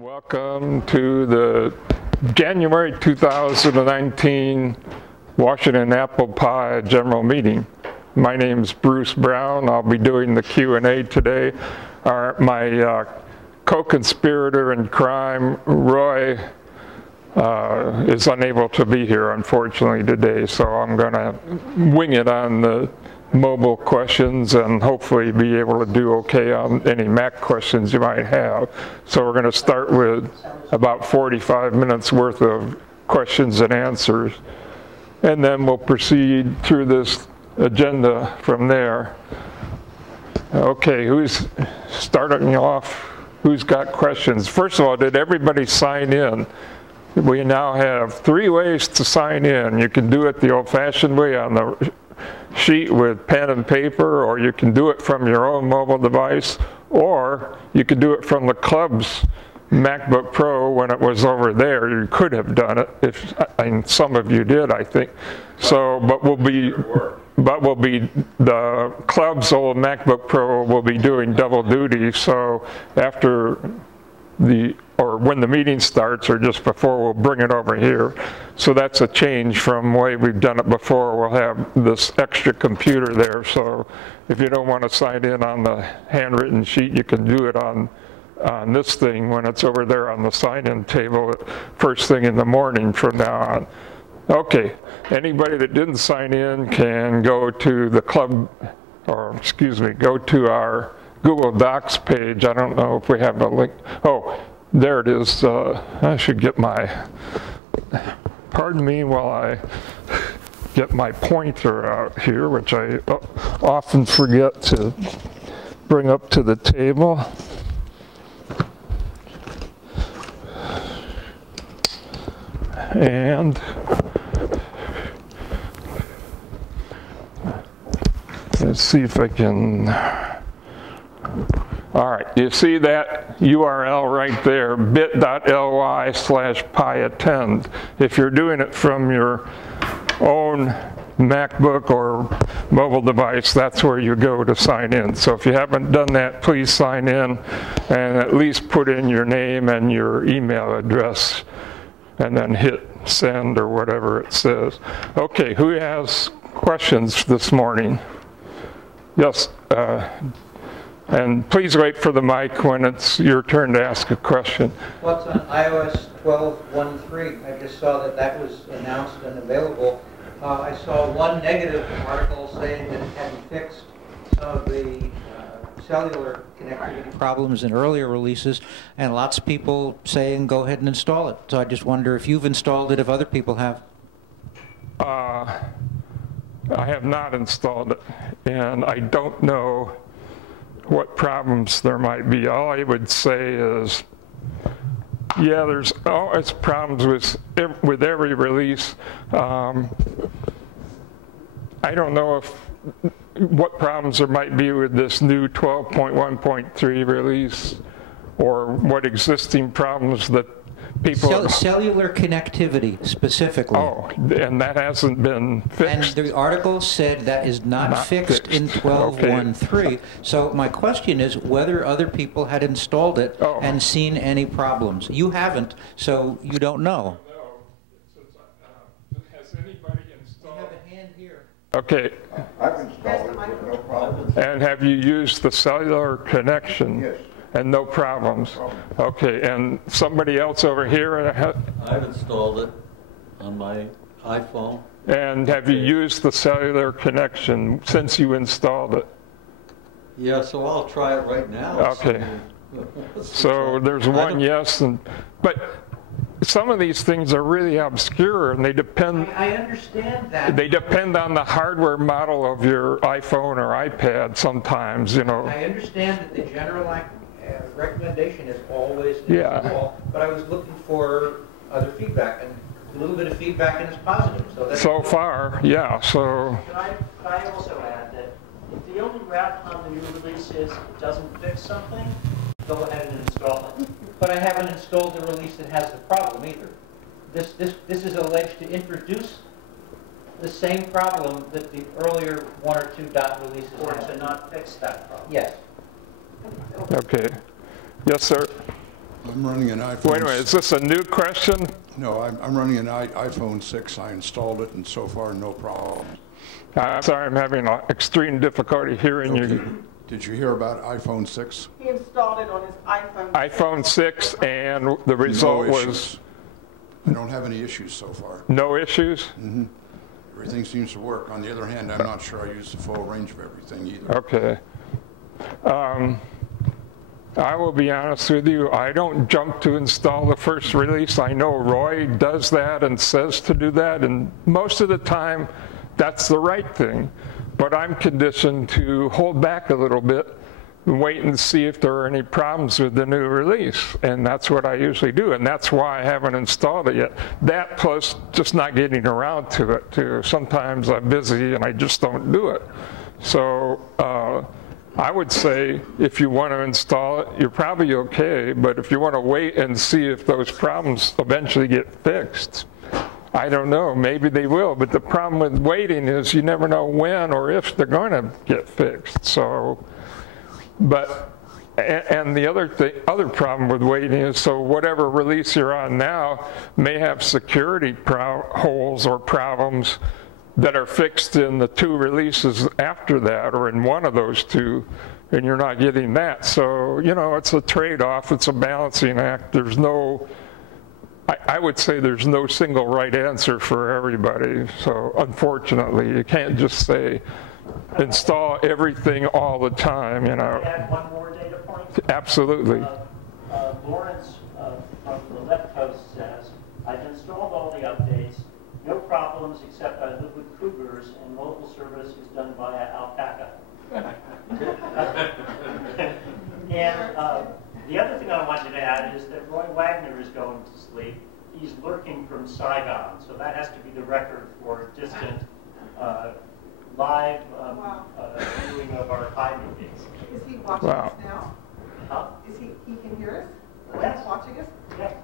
Welcome to the January 2019 Washington Apple Pie General Meeting. My name is Bruce Brown. I'll be doing the Q&A today. My co-conspirator in crime, Roy, is unable to be here, unfortunately, today, so I'm going to wing it on the mobile questions and hopefully be able to do okay on any Mac questions you might have. So we're going to start with about 45 minutes worth of questions and answers, and then we'll proceed through this agenda from there. Okay, who's starting off? Who's got questions? First of all, did everybody sign in? We now have 3 ways to sign in. You can do it the old-fashioned way on the sheet with pen and paper, or you can do it from your own mobile device, or you can do it from the club's MacBook Pro when it was over there. You could have done it, and some of you did, I think. So, but the club's old MacBook Pro will be doing double duty. So after when the meeting starts or just before, we'll bring it over here. So that's a change from the way we've done it before. We'll have this extra computer there. So if you don't want to sign in on the handwritten sheet, you can do it on this thing when it's over there on the sign-in table first thing in the morning from now on. Okay, anybody that didn't sign in can go to the club, or excuse me, go to our Google Docs page. I don't know if we have a link. Oh, there it is. I should get my, pardon me while I get my pointer out here, which I often forget to bring up to the table. And let's see if I can. All right, you see that URL right there, bit.ly/pyattend. If you're doing it from your own MacBook or mobile device, that's where you go to sign in. So if you haven't done that, please sign in and at least put in your name and your email address and then hit send or whatever it says. Okay, who has questions this morning? Yes. And please wait for the mic when it's your turn to ask a question. What's on iOS 12.1.3? I just saw that was announced and available. I saw one negative article saying that it hadn't fixed some of the cellular connectivity problems in earlier releases, and lots of people saying go ahead and install it. So I just wonder if you've installed it, if other people have. I have not installed it, and I don't know what problems there might be. All I would say is, yeah, there's always problems with every release. I don't know what problems there might be with this new 12.1.3 release, or what existing problems that people... Cellular connectivity, specifically. Oh, and that hasn't been fixed? And the article said that is not fixed in 12.1.3. Okay. So my question is whether other people had installed it and seen any problems. You haven't, so you don't know. Has anybody installed? You have a hand here. Okay. I've installed it with no problem. And have you used the cellular connection? Yes. And no problems? Okay, and somebody else over here? I've installed it on my iPhone. And have you used the cellular connection since you installed it? Yeah, so I'll try it right now. Okay. So there's one yes, but some of these things are really obscure, and they depend. I understand that. They depend on the hardware model of your iPhone or iPad sometimes, you know. I understand that the general recommendation is always yeah. But I was looking for other feedback, and a little bit of feedback and it's positive. So far, yeah. So. Could I also add that if the only route on the new release is it doesn't fix something, go ahead and install it. But I haven't installed the release that has the problem either. This is alleged to introduce the same problem that the earlier 1 or 2 dot releases Or had. to not fix that problem. Yes. Okay. Yes, sir. I'm running an iPhone. Wait a minute, is this a new question? No, I'm running an iPhone 6. I installed it, and so far, no problem. I'm sorry, I'm having extreme difficulty hearing you. Did you hear about iPhone 6? He installed it on his iPhone. iPhone 6, and the result was I don't have any issues so far. no issues? Everything seems to work. On the other hand, I'm not sure I use the full range of everything either. Okay. I will be honest with you, I don't jump to install the first release. I know Roy does that and says to do that, and most of the time that's the right thing. But I'm conditioned to hold back a little bit and wait and see if there are any problems with the new release. And that's what I usually do, and that's why I haven't installed it yet. That plus just not getting around to it too. Sometimes I'm busy and I just don't do it. So I would say if you want to install it, you're probably okay, but if you want to wait and see if those problems eventually get fixed, I don't know, maybe they will, but the problem with waiting is you never know when or if they're going to get fixed. So, but, and the other problem with waiting is, so whatever release you're on now may have security holes or problems that are fixed in the 2 releases after that, or in one of those 2, and you're not getting that. So, you know, it's a trade-off, it's a balancing act. There's no, I would say there's no single right answer for everybody. So, unfortunately, you can't just say, install everything all the time, you know. Can I add one more data point? Absolutely. Lawrence from the left coast says, I've installed all the updates. No problems except I live with cougars and mobile service is done via alpaca. And the other thing I want you to add is that Roy Wagner is going to sleep. He's lurking from Saigon, so that has to be the record for distant live viewing of our high meetings. Is he watching us now? Huh? Is he can hear us? Yes. Watching us? Yes.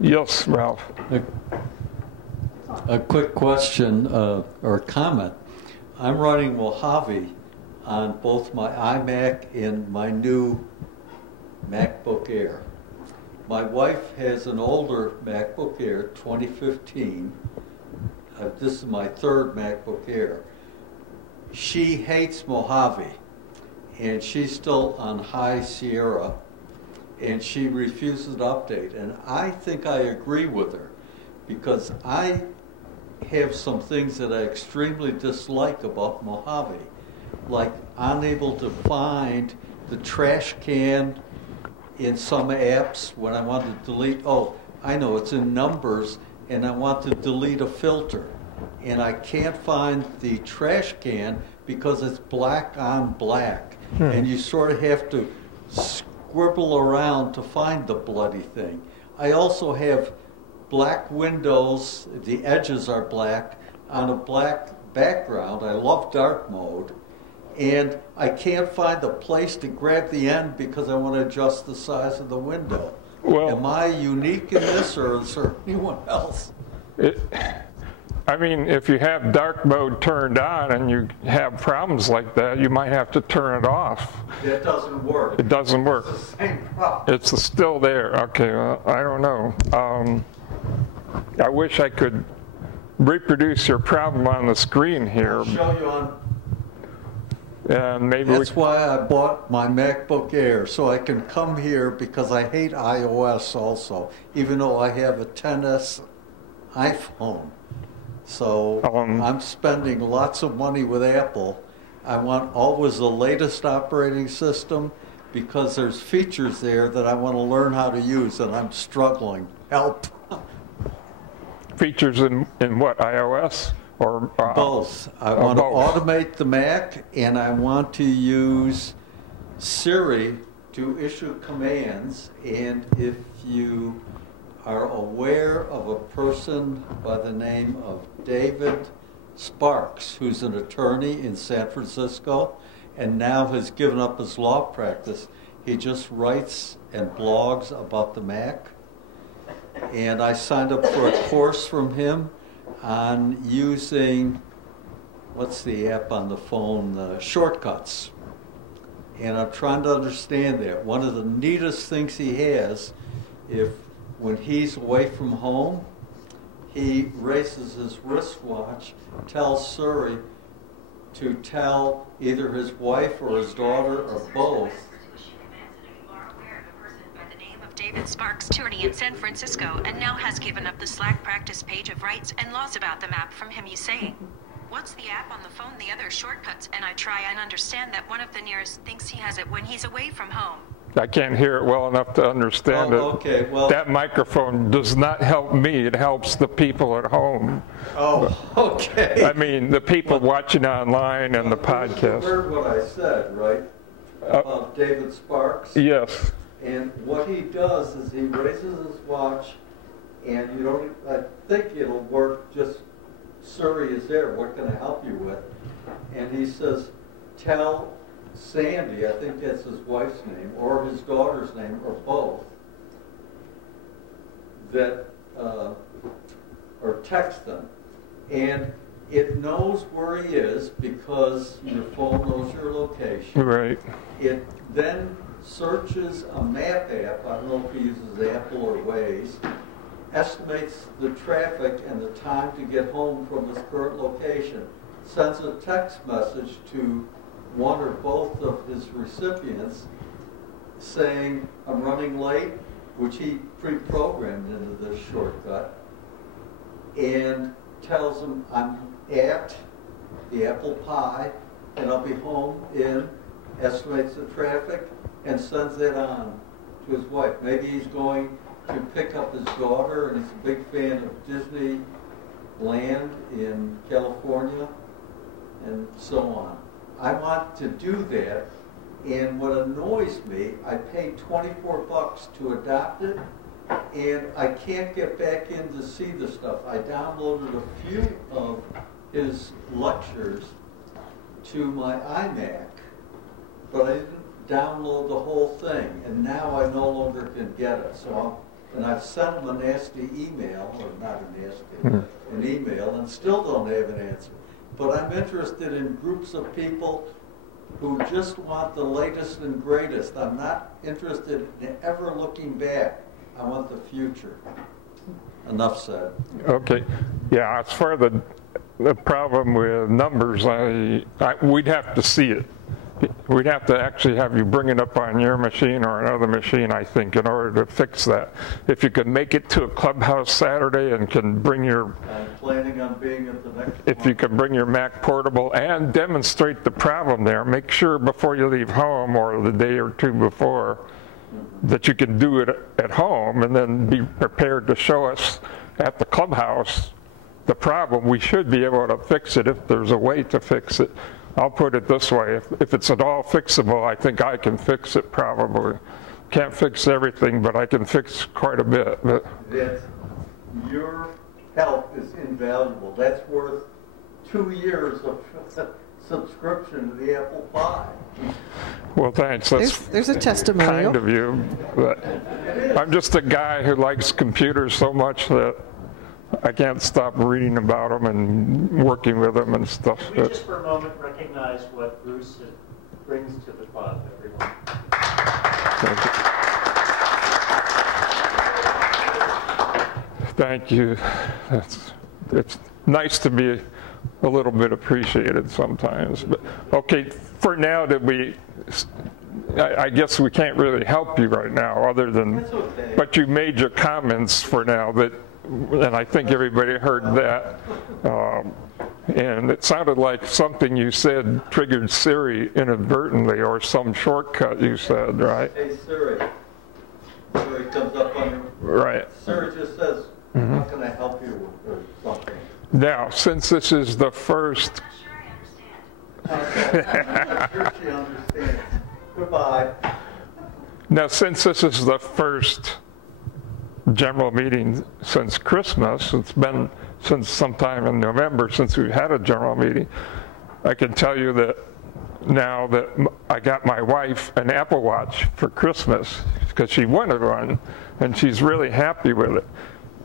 Yes, Ralph. A quick question or comment. I'm running Mojave on both my iMac and my new MacBook Air. My wife has an older MacBook Air, 2015. This is my 3rd MacBook Air. She hates Mojave, and she's still on High Sierra, and she refuses to update. And I think I agree with her, because I have some things that I extremely dislike about Mojave, like unable to find the trash can in some apps when I want to delete. Oh, I know, it's in numbers, and I want to delete a filter, and I can't find the trash can because it's black on black, and you sort of have to scribble around to find the bloody thing. I also have black windows, the edges are black, on a black background. I love dark mode, and I can't find a place to grab the end because I want to adjust the size of the window. Well, am I unique in this, or is there anyone else? I mean, if you have dark mode turned on and you have problems like that, you might have to turn it off. It doesn't work. It doesn't work. It's the same problem. It's still there. Okay, well, I don't know. I wish I could reproduce your problem on the screen here. I'll show you on. And maybe that's why I bought my MacBook Air, so I can come here, because I hate iOS also, even though I have a XS iPhone. So I'm spending lots of money with Apple. I want always the latest operating system, because there's features there that I want to learn how to use, and I'm struggling. Help. Features in what, iOS? Or both. I want to automate the Mac, and I want to use Siri to issue commands. And if you are aware of a person by the name of David Sparks, who's an attorney in San Francisco and now has given up his law practice, he just writes and blogs about the Mac. And I signed up for a course from him on using, what's the app on the phone, Shortcuts. And I'm trying to understand that. One of the neatest things he has, when he's away from home, he raises his wristwatch, tells Siri to tell either his wife or his daughter or both. David Sparks, attorney in San Francisco, and now has given up the Slack practice page of rights and laws about the map from him. He's saying, what's the app on the phone, the other shortcuts? And I try and understand that one of the nearest thinks he has it when he's away from home. I can't hear it well enough to understand it. Okay, well, that microphone does not help me. It helps the people at home. Oh, okay. I mean, the people watching online and the podcast. You heard what I said, right? About David Sparks? Yes. And what he does is he raises his watch, and I think it'll work, just Siri is there, what can I help you with? And he says, tell Sandy, I think that's his wife's name, or his daughter's name, or both, that, or text them. And it knows where he is because your phone knows your location. Right. It then searches a map app, I don't know if he uses Apple or Waze, estimates the traffic and the time to get home from his current location, sends a text message to one or both of his recipients saying, I'm running late, which he pre-programmed into this shortcut, and tells them I'm at the Apple Pie and I'll be home in, estimates the traffic, and sends that on to his wife. Maybe he's going to pick up his daughter, and he's a big fan of Disneyland in California, and so on. I want to do that, and what annoys me, I paid $24 to adopt it, and I can't get back in to see the stuff. I downloaded a few of his lectures to my iMac, but I didn't download the whole thing, and now I no longer can get it. So I've sent him a nasty email, or not a nasty, an email, and still don't have an answer. But I'm interested in groups of people who just want the latest and greatest. I'm not interested in ever looking back. I want the future. Enough said. Okay. Yeah, as far as the problem with numbers, we'd have to see it. We'd have to actually have you bring it up on your machine or another machine, I think, in order to fix that. If you could make it to a clubhouse Saturday and can bring your... I'm planning on being at the next If one. you could bring your Mac portable and demonstrate the problem there, make sure before you leave home or the day or two before that you can do it at home and then be prepared to show us at the clubhouse the problem. We should be able to fix it if there's a way to fix it. I'll put it this way, if it's at all fixable, I think I can fix it probably. Can't fix everything, but I can fix quite a bit. But your help is invaluable. That's worth 2 years of subscription to the Apple Pie. well, thanks. That's There's a testimonial. kind of you. But I'm just a guy who likes computers so much that I can't stop reading about them and working with them and stuff. Can we just for a moment recognize what Bruce brings to the club, everyone? Thank you. It's nice to be a little bit appreciated sometimes. But okay, for now, I guess we can't really help you right now other than, That's okay. but you made your comments for now and I think everybody heard that. And it sounded like something you said triggered Siri inadvertently or some shortcut you said, right? Hey Siri. Siri comes up on your... Right. Siri just says, how can I help you with or something? Now, since this is the first... I'm not sure she understands. Goodbye. Now, since this is the first general meeting since Christmas, it's been since sometime in November since we've had a general meeting, I can tell you that now that I got my wife an Apple Watch for Christmas because she wanted one and she's really happy with it.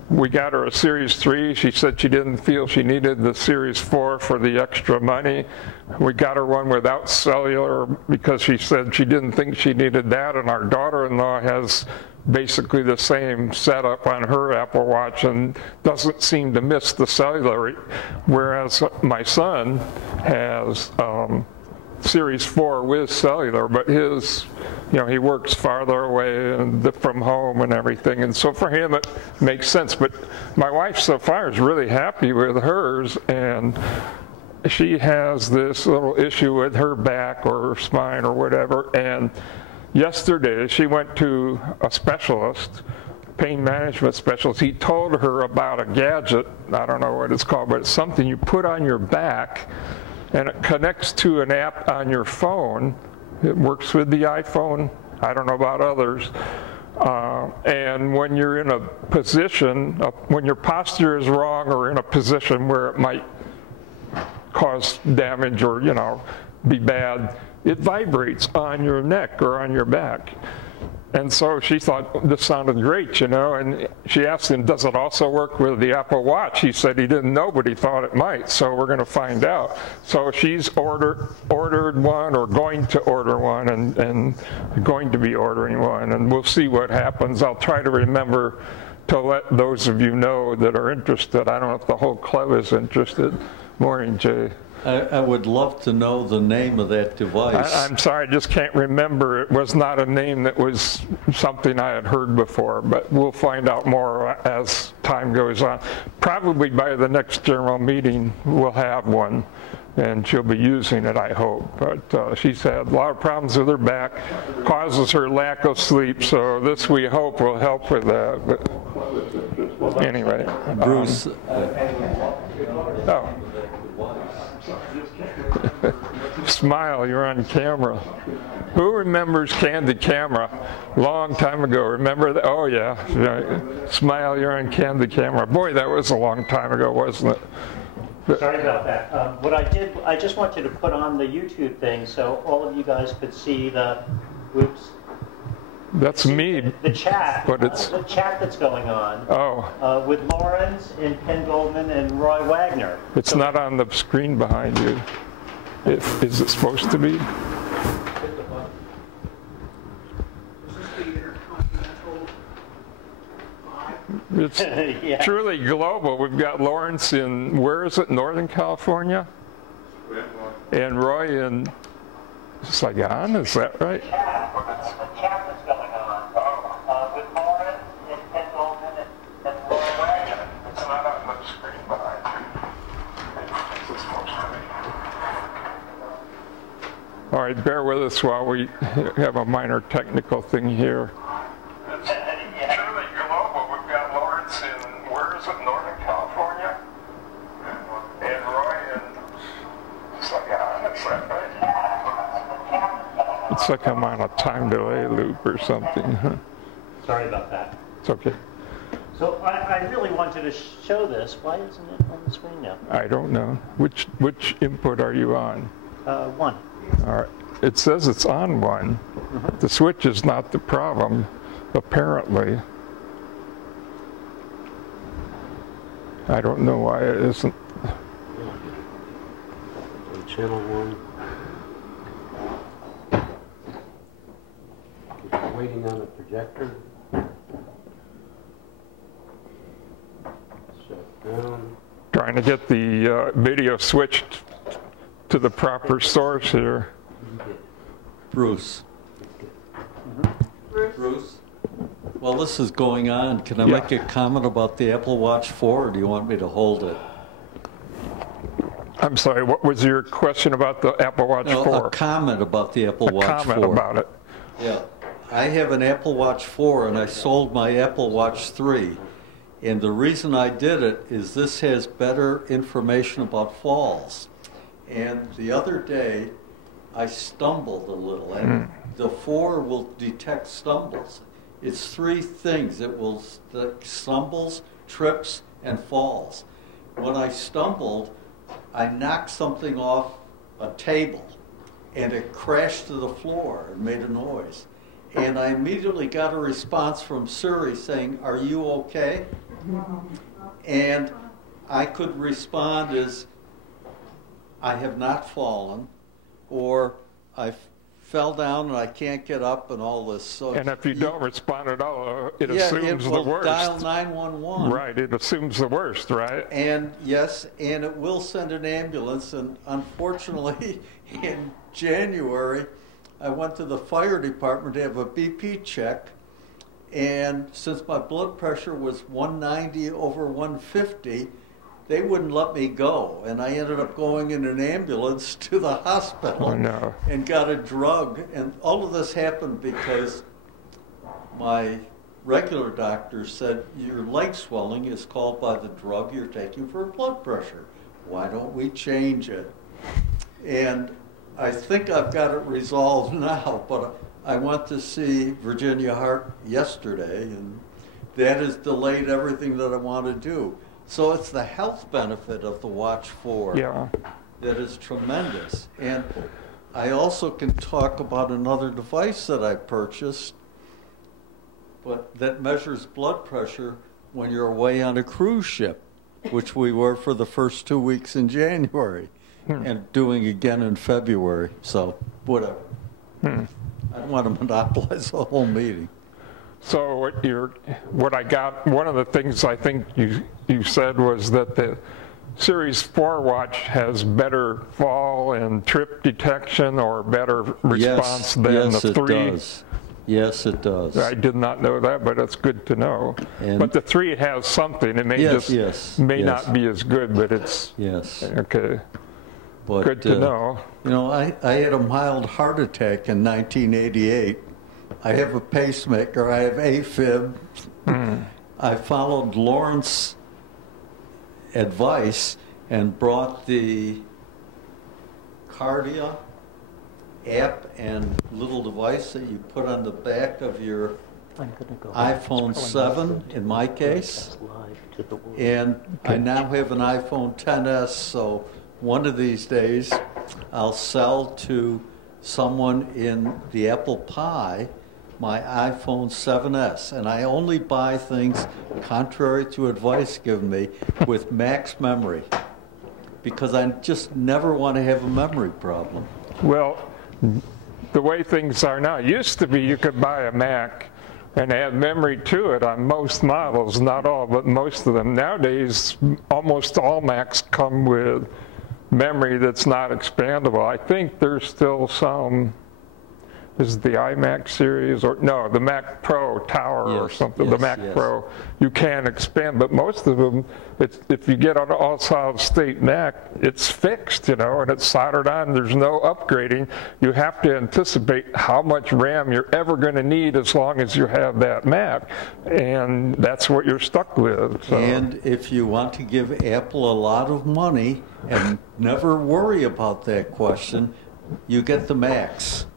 we got her a Series 3. She said she didn't feel she needed the Series 4 for the extra money. We got her one without cellular because she said she didn't think she needed that, and our daughter-in-law has basically the same setup on her Apple Watch and doesn't seem to miss the cellular, whereas my son has Series 4 with cellular, but his, you know, he works farther away and from home and everything, and so for him it makes sense. But my wife so far is really happy with hers, and she has this little issue with her back or her spine or whatever, and yesterday she went to a specialist, pain management specialist. He told her about a gadget, I don't know what it's called, but it's something you put on your back and it connects to an app on your phone. It works with the iPhone. I don't know about others. And when you're in a position, when your posture is wrong or in a position where it might cause damage or, you know, be bad, it vibrates on your neck or on your back. And so she thought this sounded great, you know, and she asked him, does it also work with the Apple Watch? He said he didn't know, but he thought it might, so we're going to find out. So she's ordered one, or going to order one, and going to be ordering one, and we'll see what happens. I'll try to remember to let those of you know that are interested. I don't know if the whole club is interested. Morning, Jay. I would love to know the name of that device. I'm sorry, I just can't remember. It was not a name that was something I had heard before, but we'll find out more as time goes on. Probably by the next general meeting, we'll have one, and she'll be using it, I hope. But she's had a lot of problems with her back, causes her lack of sleep, so this we hope will help with that. But anyway. Bruce. Oh. Smile, you're on camera. Who remembers Candid Camera? Long time ago, remember that? Oh yeah, Smile, you're on Candid Camera. Boy, that was a long time ago, wasn't it? Sorry about that. What I did, I just wanted to put on the YouTube thing so all of you guys could see the, oops. That's me. The chat, but it's the chat that's going on. Oh. With Lawrence and Ken Goldman and Roy Wagner. It's not on the screen behind you. Is it supposed to be? Is this the Intercontinental 5? It's Yeah. truly global. We've got Lawrence in, where is it, Northern California? And Roy in Saigon, is that right? The chat that's going on. With Lawrence and Ken Goldman and Roy Wagner. It's not on the screen behind you. It's supposed to be. All right, bear with us while we have a minor technical thing here. It's truly global. We've got Lawrence in, where is it, Northern California? And Roy in Saigon, is that right? It's like I'm on a time delay loop or something. Sorry about that. It's okay. So I really wanted to show this. Why isn't it on the screen now? I don't know. Which input are you on? One. All right. It says it's on one. Mm-hmm. The switch is not the problem, apparently. I don't know why it isn't. Channel 1. Waiting on a projector. Shut down. Trying to get the video switched to the proper source here. Bruce. Bruce? While this is going on, can I make a comment about the Apple Watch 4, or do you want me to hold it? I'm sorry, what was your question about the Apple Watch 4? A comment about the Apple Watch 4. A comment about it. Yeah. I have an Apple Watch 4, and I sold my Apple Watch 3. And the reason I did it is this has better information about falls. And the other day, I stumbled a little, and the 4 will detect stumbles. It's 3 things. It will stumbles, trips, and falls. When I stumbled, I knocked something off a table, and it crashed to the floor and made a noise. And I immediately got a response from Siri saying, "Are you okay?" And I could respond as, I have not fallen, or I fell down and I can't get up and all this. So And if you don't respond at all, it yeah, assumes it will the worst. dial 911. Right, it assumes the worst, right? And yes, and it will send an ambulance. And unfortunately, in January, I went to the fire department to have a BP check. And since my blood pressure was 190 over 150, they wouldn't let me go. And I ended up going in an ambulance to the hospital and got a drug. And all of this happened because my regular doctor said, your leg swelling is caused by the drug you're taking for blood pressure. Why don't we change it? And I think I've got it resolved now, but I went to see Virginia Hart yesterday, and that has delayed everything that I want to do. So it's the health benefit of the Watch 4 that is tremendous. And I also can talk about another device that I purchased, but that measures blood pressure when you're away on a cruise ship, which we were for the first 2 weeks in January, and doing again in February. So whatever. I don't want to monopolize the whole meeting. So what I got, one of the things I think you said was that the Series 4 watch has better fall and trip detection or better response than the 3. It does. Yes, it does. I did not know that, but it's good to know. And but the 3 has something. It may may not be as good, but it's okay. But, good to know. You know, I had a mild heart attack in 1988. I have a pacemaker. I have AFib. I followed Lawrence's advice and brought the Cardia app and little device that you put on the back of your iPhone 7, in my case. And I now have an iPhone XS, so one of these days I'll sell to someone in the apple pie my iPhone 7S, and I only buy things, contrary to advice given me, with max memory, because I just never want to have a memory problem. Well, the way things are now, it used to be you could buy a Mac and add memory to it on most models, not all, but most of them. Nowadays, almost all Macs come with memory that's not expandable. I think there's still some, is the iMac series, or no, the Mac Pro Tower or something, the Mac Pro, you can expand, but most of them, if you get an all-solid state Mac, it's fixed, you know, and it's soldered on, there's no upgrading. You have to anticipate how much RAM you're ever going to need as long as you have that Mac, and that's what you're stuck with. So. And if you want to give Apple a lot of money and never worry about that question, you get the Macs.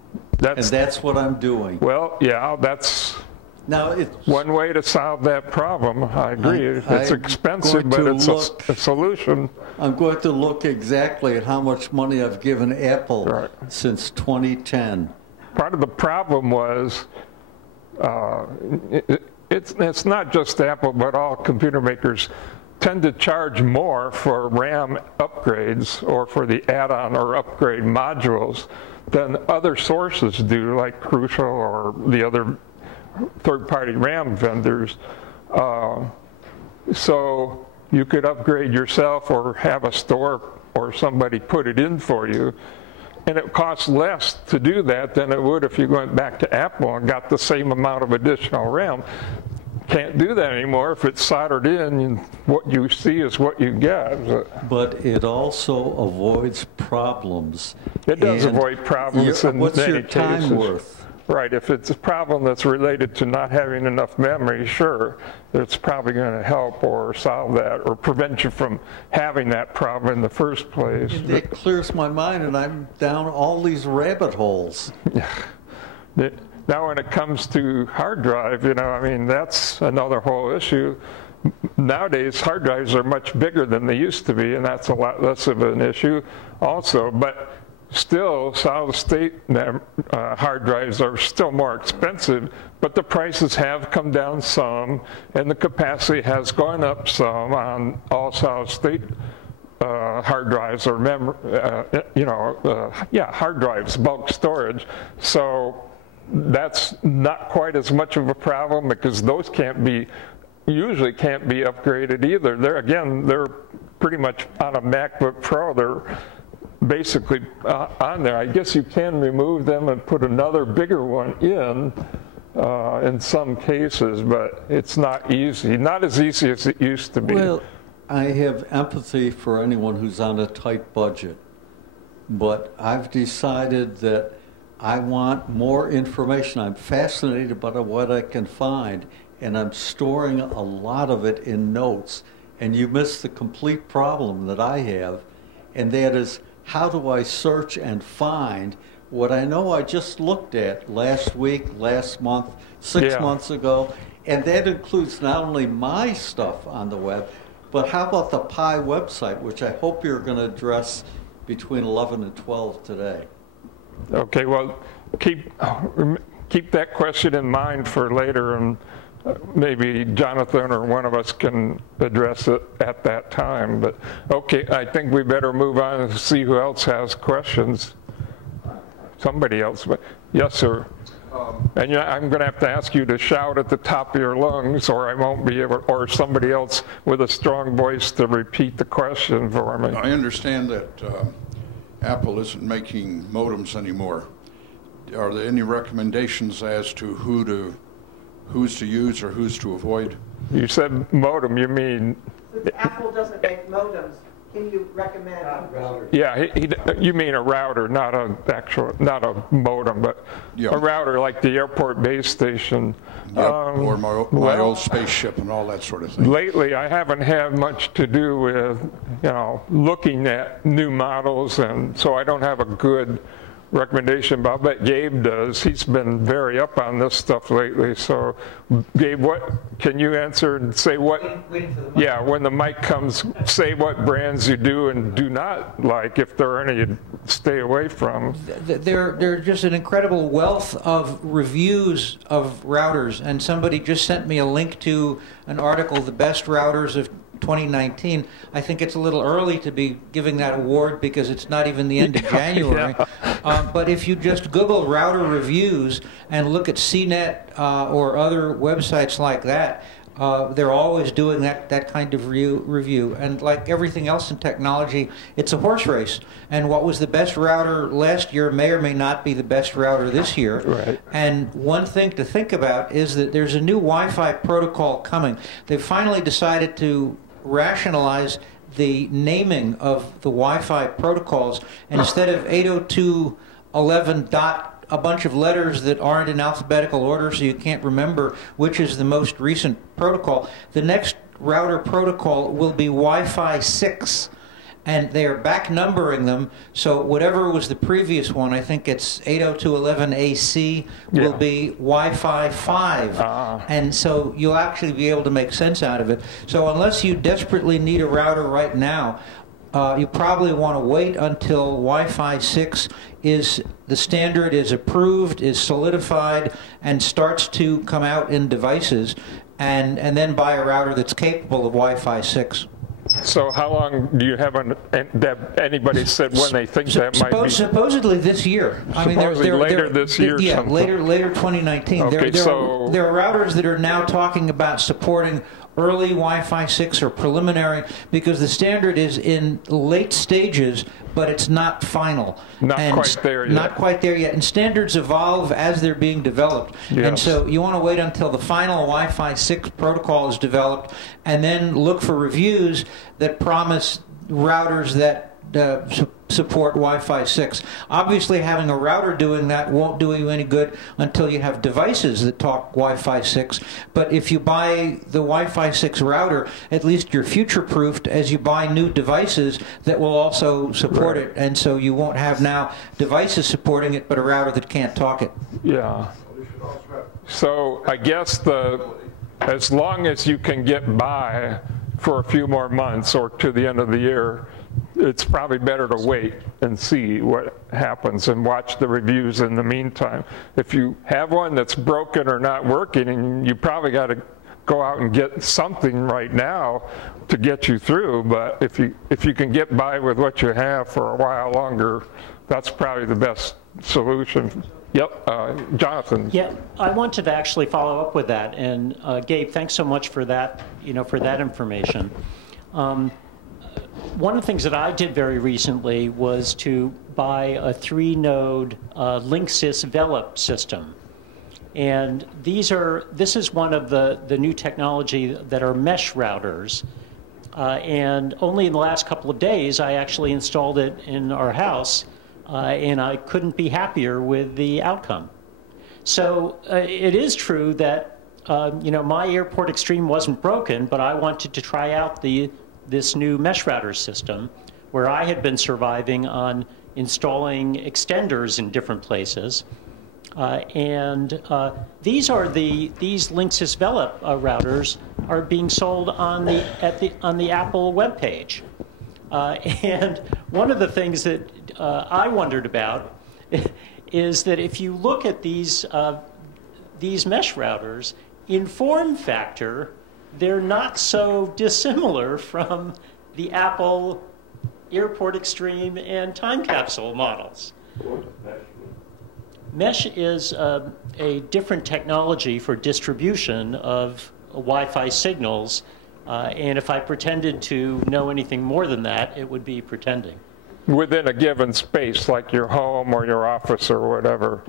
And that's what I'm doing. Well, yeah, that's now it's one way to solve that problem. I agree. It's expensive, but it's a solution. I'm going to look exactly at how much money I've given Apple since 2010. Part of the problem was it's not just Apple, but all computer makers tend to charge more for RAM upgrades or for the add-on or upgrade modules than other sources do, like Crucial or the other third-party RAM vendors. So you could upgrade yourself or have a store or somebody put it in for you, and it costs less to do that than it would if you went back to Apple and got the same amount of additional RAM. Can't do that anymore. If it's soldered in, what you see is what you get. But it also avoids problems. It does avoid problems in what's many your time cases. worth? Right. If it's a problem that's related to not having enough memory, sure, it's probably going to help or solve that or prevent you from having that problem in the first place. It clears my mind, and I'm down all these rabbit holes. Now, when it comes to hard drive, you know, I mean, that's another whole issue. Nowadays, hard drives are much bigger than they used to be, and that's a lot less of an issue also. But Still, solid state hard drives are still more expensive, but the prices have come down some, and the capacity has gone up some on all solid state hard drives or hard drives, bulk storage. So that's not quite as much of a problem because those usually can't be upgraded either. They're pretty much on a MacBook Pro. They're basically on there. I guess you can remove them and put another bigger one in some cases, but it's not easy. Not as easy as it used to be. Well, I have empathy for anyone who's on a tight budget, but I've decided that I want more information. I'm fascinated by what I can find, and I'm storing a lot of it in notes. And you miss the complete problem that I have, and that is, how do I search and find what I know I just looked at last week, last month, 6 months ago? And that includes not only my stuff on the web, but how about the Pi website, which I hope you're going to address between 11 and 12 today. Okay, well, keep that question in mind for later, and maybe Jonathan or one of us can address it at that time. But okay, I think we better move on and see who else has questions. Somebody else. Yes, sir. And I'm going to have to ask you to shout at the top of your lungs, or I won't be able, or somebody else with a strong voice to repeat the question for me. I understand that Apple isn't making modems anymore. Are there any recommendations as to who's to use or who's to avoid? You said modem, you mean? Since Apple doesn't make modems, can you recommend? Yeah, you mean a router, not a modem, but a router like the airport base station. Or my old spaceship and all that sort of thing. Lately, I haven't had much to do with, looking at new models, and so I don't have a good recommendation, but I'll bet Gabe does. He's been very up on this stuff lately. So, Gabe, what can you answer and say what? Yeah, when the mic comes, say what brands you do and do not like, if there are any you stay away from. There are just an incredible wealth of reviews of routers, and somebody just sent me a link to an article, The Best Routers of 2019. I think it's a little early to be giving that award because it's not even the end of January. But if you just Google router reviews and look at CNET or other websites like that, they're always doing that kind of review. And like everything else in technology, it's a horse race. And what was the best router last year may or may not be the best router this year. Right. And one thing to think about is that there's a new Wi-Fi protocol coming. They've finally decided to rationalize the naming of the Wi-Fi protocols, and instead of 802.11 dot a bunch of letters that aren't in alphabetical order so you can't remember which is the most recent protocol, the next router protocol will be Wi-Fi 6. And they are back numbering them, so whatever was the previous one, I think it's 802.11ac, will be Wi-Fi 5. And so you'll actually be able to make sense out of it. So unless you desperately need a router right now, you probably want to wait until Wi-Fi 6 is the standard, is approved, is solidified, and starts to come out in devices, and then buy a router that's capable of Wi-Fi 6. So how long do you have anybody said when they think that might be? Supposedly this year. Supposedly later this year. Yeah, later 2019. Okay, there are routers that are now talking about supporting early Wi-Fi 6 or preliminary, because the standard is in late stages, but it's not final. Not quite there yet. Not quite there yet. And standards evolve as they're being developed. Yes. And so you want to wait until the final Wi-Fi 6 protocol is developed, and then look for reviews that promise routers that support Wi-Fi 6. Obviously, having a router doing that won't do you any good until you have devices that talk Wi-Fi 6. But if you buy the Wi-Fi 6 router, at least you're future-proofed as you buy new devices that will also support it. And so you won't have now devices supporting it, but a router that can't talk it. Yeah. So I guess as long as you can get by for a few more months or to the end of the year, it's probably better to wait and see what happens and watch the reviews in the meantime. If you have one that's broken or not working, and you probably got to go out and get something right now to get you through, but if you can get by with what you have for a while longer, that's probably the best solution. Yep, Jonathan. Yeah, I wanted to actually follow up with that, and Gabe, thanks so much for that, for that information. One of the things that I did very recently was to buy a 3-node Linksys Vella system. And this is one of the new technology that are mesh routers. And only in the last couple of days, I actually installed it in our house, and I couldn't be happier with the outcome. So it is true that my Airport Extreme wasn't broken, but I wanted to try out this new mesh router system, where I had been surviving on installing extenders in different places. These Linksys Vella routers are being sold on the Apple webpage. And one of the things that I wondered about is that if you look at these mesh routers, in form factor, they're not so dissimilar from the Apple Airport Extreme and Time Capsule models. Mesh is a different technology for distribution of Wi-Fi signals, and if I pretended to know anything more than that, it would be pretending. Within a given space, like your home or your office or whatever,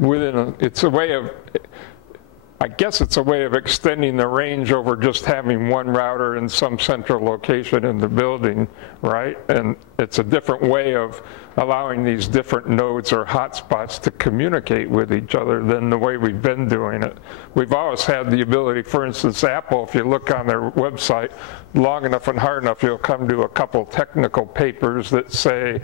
it's a way of, I guess it's a way of extending the range over just having one router in some central location in the building, right? And it's a different way of allowing these different nodes or hotspots to communicate with each other than the way we've been doing it. We've always had the ability, for instance, Apple, if you look on their website long enough and hard enough, you'll come to a couple technical papers that say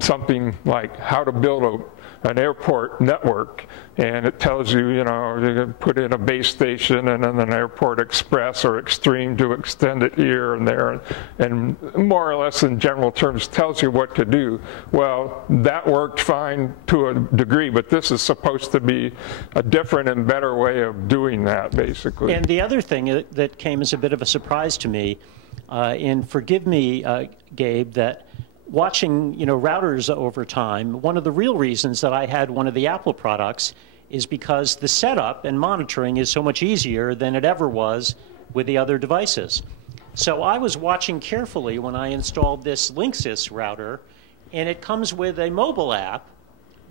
something like how to build an airport network, and it tells you, you can put in a base station and then an airport express or extreme to extend it here and there, and more or less in general terms tells you what to do. Well, that worked fine to a degree, but this is supposed to be a different and better way of doing that, basically. And the other thing that came as a bit of a surprise to me, and forgive me, Gabe, that watching routers over time, one of the real reasons that I had one of the Apple products is because the setup and monitoring is so much easier than it ever was with the other devices. So I was watching carefully when I installed this Linksys router, and it comes with a mobile app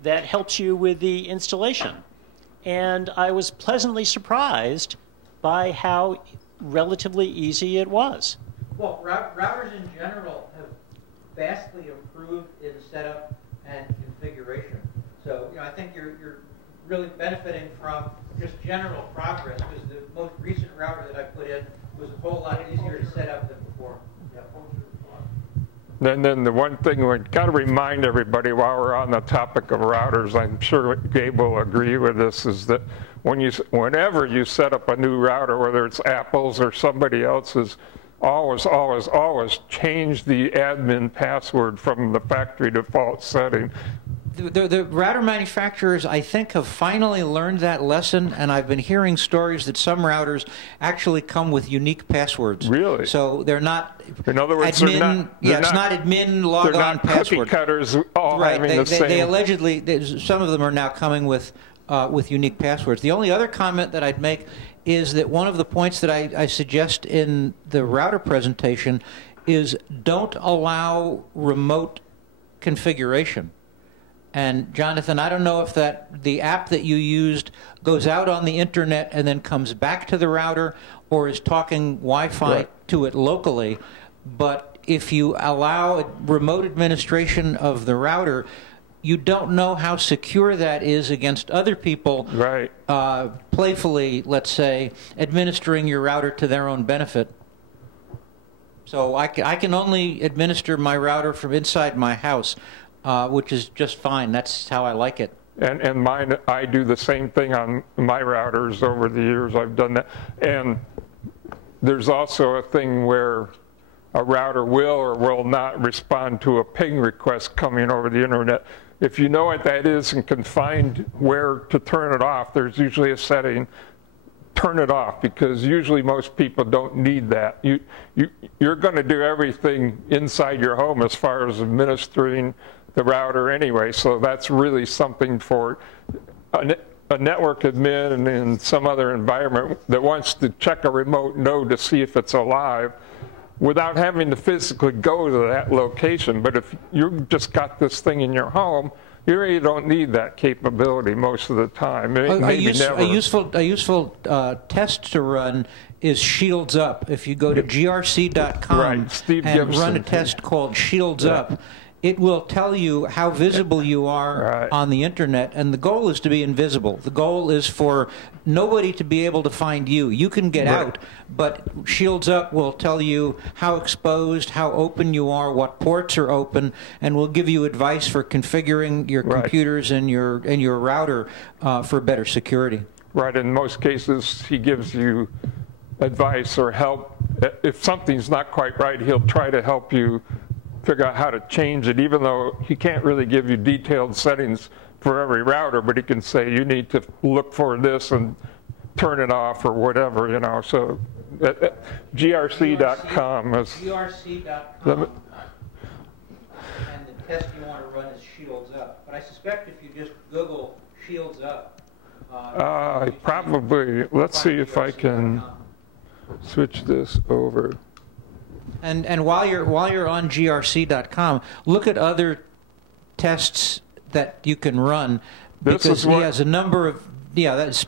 that helps you with the installation. And I was pleasantly surprised by how relatively easy it was. Well, routers in general have vastly improved in setup and configuration. So, I think you're really benefiting from just general progress, because the most recent router that I put in was a whole lot easier to set up than before. And then the one thing we've got to remind everybody while we're on the topic of routers, I'm sure Gabe will agree with this, is that whenever you set up a new router, whether it's Apple's or somebody else's, always change the admin password from the factory default setting. The router manufacturers, I think, have finally learned that lesson, and I've been hearing stories that some routers actually come with unique passwords. Really? So they're not. In other words, admin, it's not admin log-on password. Cookie cutters all right. having the same. They allegedly, some of them are now coming with unique passwords. The only other comment that I'd make is that one of the points that I suggest in the router presentation is don't allow remote configuration. And Jonathan, I don't know if the app that you used goes out on the internet and then comes back to the router, or is talking Wi-Fi to it locally, but if you allow remote administration of the router, you don't know how secure that is against other people playfully, let's say, administering your router to their own benefit. So I can only administer my router from inside my house, which is just fine. That's how I like it. And mine, I do the same thing on my routers over the years. I've done that. And there's also a thing where a router will or will not respond to a ping request coming over the internet. If you know what that is and can find where to turn it off, there's usually a setting. Turn it off, because usually most people don't need that. You're going to do everything inside your home as far as administering the router anyway, so that's really something for a network admin in some other environment that wants to check a remote node to see if it's alive without having to physically go to that location. But if you've just got this thing in your home, you really don't need that capability most of the time. A useful test to run is Shields Up. If you go to grc.com right, and run a test called Shields Up, it will tell you how visible you are on the internet, and the goal is to be invisible. The goal is for nobody to be able to find you. You can get out, but Shields Up will tell you how exposed, how open you are, what ports are open, and will give you advice for configuring your computers and your router for better security. Right. In most cases, he gives you advice or help. If something's not quite right, he'll try to help you figure out how to change it, even though he can't really give you detailed settings for every router, but he can say you need to look for this and turn it off or whatever, you know. So grc.com is grc.com, and the test you want to run is Shields Up. But I suspect if you just Google Shields Up, probably, let's see if I can switch this over. And while you're on grc.com, look at other tests that you can run, because he has a number of This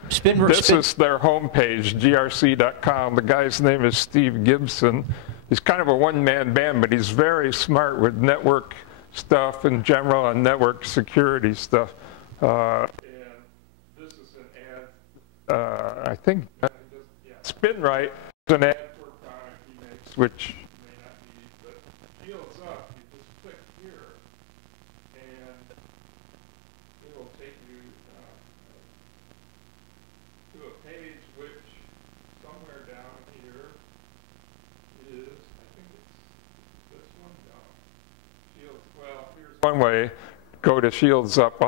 is their homepage, grc.com. The guy's name is Steve Gibson. He's kind of a one-man band, but he's very smart with network stuff in general and network security stuff. And this is an ad. I think SpinRite is an ad for a product he makes, which Shields Up, you just click here, and it will take you to a page which somewhere down here is, I think it's this one, no, Shields, well, here's one way, go to Shields Up.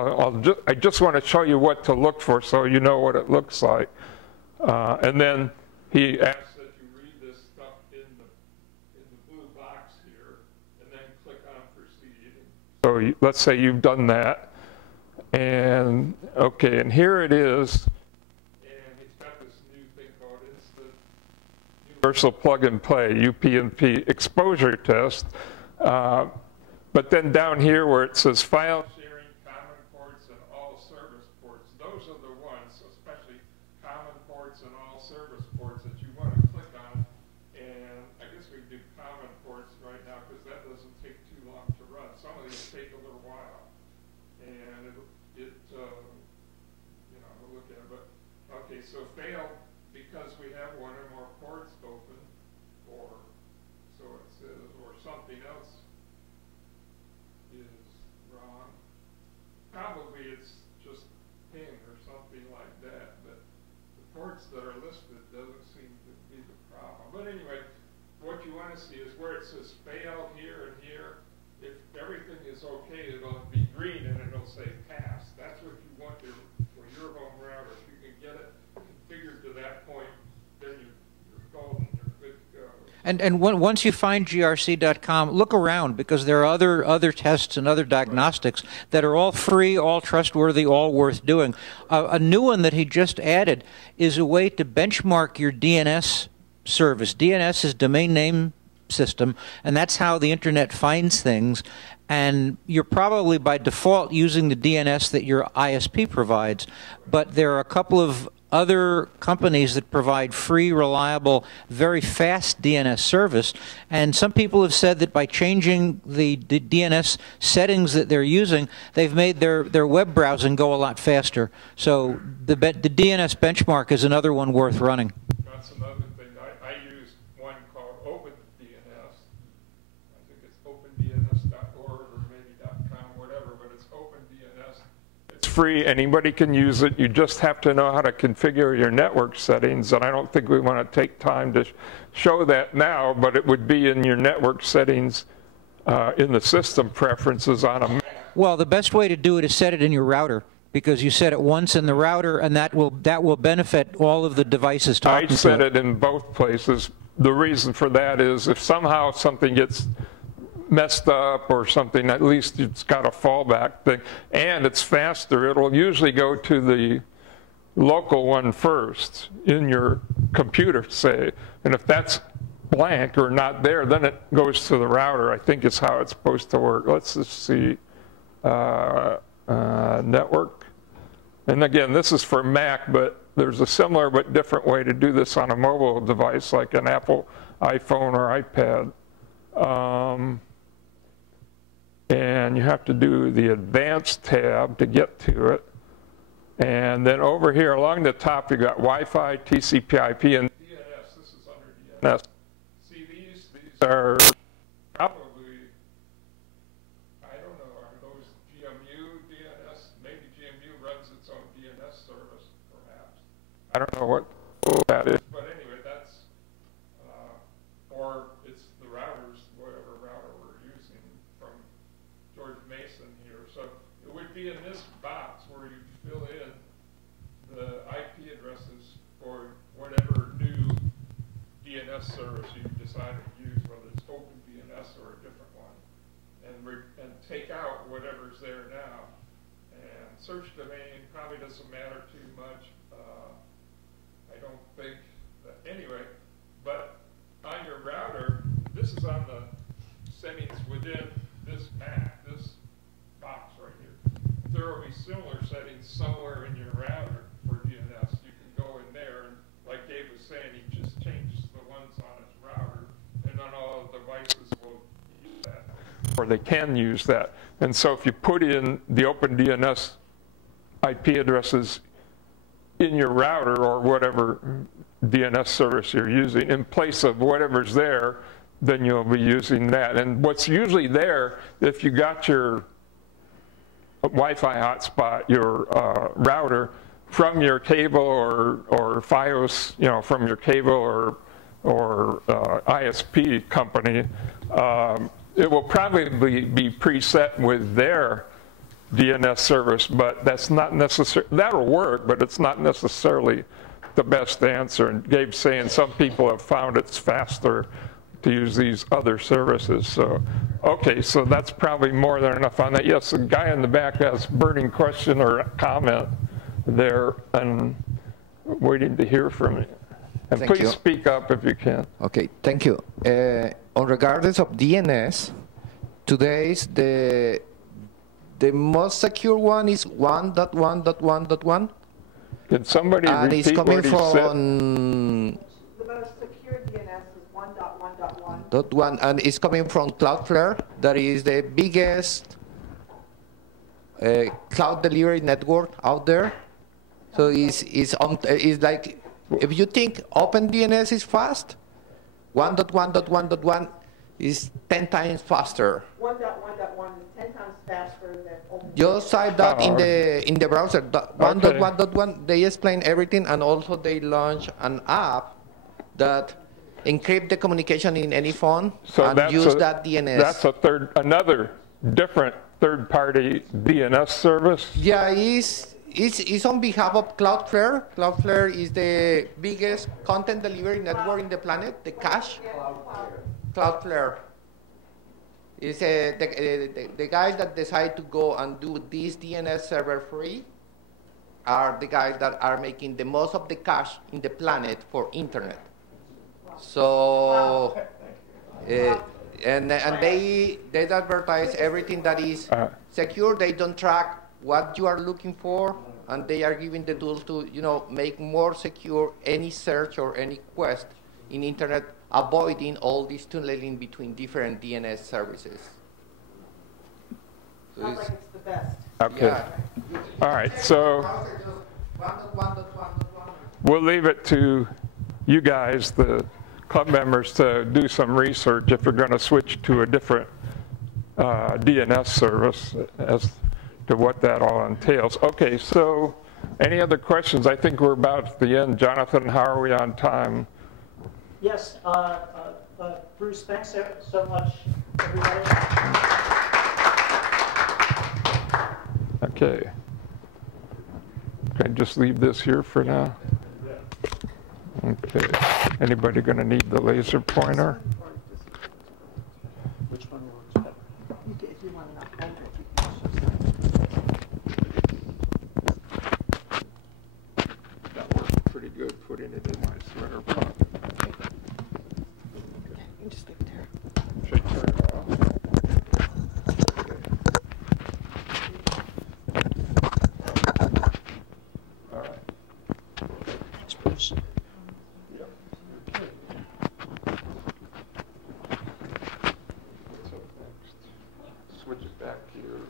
I just want to show you what to look for so you know what it looks like. And then he asks that you read this stuff in the blue box here, and then click on Proceed. So let's say you've done that, and okay, and here it is, and he's got this new thing called Instant Universal Plug and Play, UPnP exposure test. But then down here where it says File Sharing, Common Ports, and All Service Ports, those are the ones, especially Common Ports and All Service Ports, that you want to click on. And I guess we can do Common Ports right now because that doesn't take too long to run. Some of these take a little while. And you know, we'll look at it. But, okay, so failed because we have one or more ports open, or so it says, or something else is wrong. Probably it's just ping or something like that, but the ports that are listed doesn't seem to be the problem. But anyway, what you want to see is where it says fail here and here. If everything is okay, it'll be green and it'll say pass. That's what you want for your home router. If you can get it configured to that point, then you're golden. You're good to go. And once you find grc.com, look around, because there are other tests and other diagnostics that are all free, all trustworthy, all worth doing. A new one that he just added is a way to benchmark your DNS service. DNS is domain name system, and that's how the internet finds things. And you're probably by default using the DNS that your ISP provides, but there are a couple of other companies that provide free, reliable, very fast DNS service. And some people have said that by changing the DNS settings that they're using, they've made their web browsing go a lot faster. So the DNS Benchmark is another one worth running. That's another thing. I use one called OpenDNS. I think it's opendns.org or maybe .com, whatever, but it's OpenDNS. It's free. Anybody can use it. You just have to know how to configure your network settings. And I don't think we want to take time to show that now, but it would be in your network settings in the system preferences on a Mac. Well, the best way to do it is set it in your router, because you set it once in the router, and that will benefit all of the devices talking to it. I set it in both places. The reason for that is if somehow something gets messed up or something, at least it's got a fallback thing, and it's faster. It'll usually go to the local one first in your computer, say, and if that's blank or not there, then it goes to the router. I think is how it's supposed to work. Let's just see. Network. And again, this is for Mac, but there's a similar but different way to do this on a mobile device like an Apple iPhone or iPad. And you have to do the Advanced tab to get to it. And then over here along the top, you got Wi-Fi, TCP/IP, and DNS. This is under DNS. See, these are probably, I don't know, are those GMU DNS? Maybe GMU runs its own DNS service, perhaps. I don't know what that is, but anyway, that's, or it's the routers, whatever router we're using from George Mason here. So it would be in this box where you fill in the IP addresses for whatever new DNS service you decide to use, whether it's OpenDNS or a different one, and take out whatever's there now. And search domain probably doesn't matter too much. I don't think that, anyway, but on your router, this is on the settings within this Mac, this box right here. There will be similar settings somewhere in your router for DNS. You can go in there, and like Dave was saying, he just changes the ones on his router, and then all the devices will use that, or they can use that. And so if you put in the OpenDNS IP addresses in your router or whatever DNS service you're using, in place of whatever's there, then you'll be using that. And what's usually there, if you got your Wi-Fi hotspot, your router, from your cable or Fios, you know, from your cable or ISP company, it will probably be preset with their DNS service, but that's not necessarily, that'll work, but it's not necessarily the best answer. And Gabe's saying some people have found it's faster to use these other services. So, okay, so that's probably more than enough on that. Yes, the guy in the back has a burning question or comment there, and waiting to hear from you. And Thank please you. speak up if you can. Okay, thank you. On regardless of DNS, today's the most secure one is 1.1.1.1. Can somebody and repeat it's coming what he from said? The most secure DNS is 1.1.1. .1, and it's coming from Cloudflare. That is the biggest cloud delivery network out there. So it's like, if you think OpenDNS is fast, 1.1.1.1 is 10 times faster. 1.1.1 is 10 times faster than OpenDNS. Just type that in the browser. 1.1.1, they explain everything, and also they launch an app that encrypt the communication in any phone and use that DNS. That's another different third-party DNS service? Yeah, it's on behalf of Cloudflare. Cloudflare is the biggest content delivery network in the planet, the cache. Cloudflare is the guys that decide to go and do this DNS server free are the guys that are making the most of the cache in the planet for internet. So and they advertise everything that is secure. They don't track what you are looking for, and they are giving the tools to make more secure any search or any quest in internet, avoiding all this tunneling between different DNS services. So Sounds like it's the best. Okay. Yeah. All right. So we'll leave it to you guys, the club members, to do some research if you're going to switch to a different DNS service. As to what that all entails. Okay, so any other questions? I think we're about at the end. Jonathan, how are we on time? Yes, Bruce, thanks so much, everybody. Okay. Can I just leave this here for now? Okay. Anybody going to need the laser pointer? Which one works better? If you want to know. That worked pretty good, putting it in my threader pot. You just leave it there. Should I turn it off? All right. Thanks, Bruce. Yep. What's up next? Switch it back to your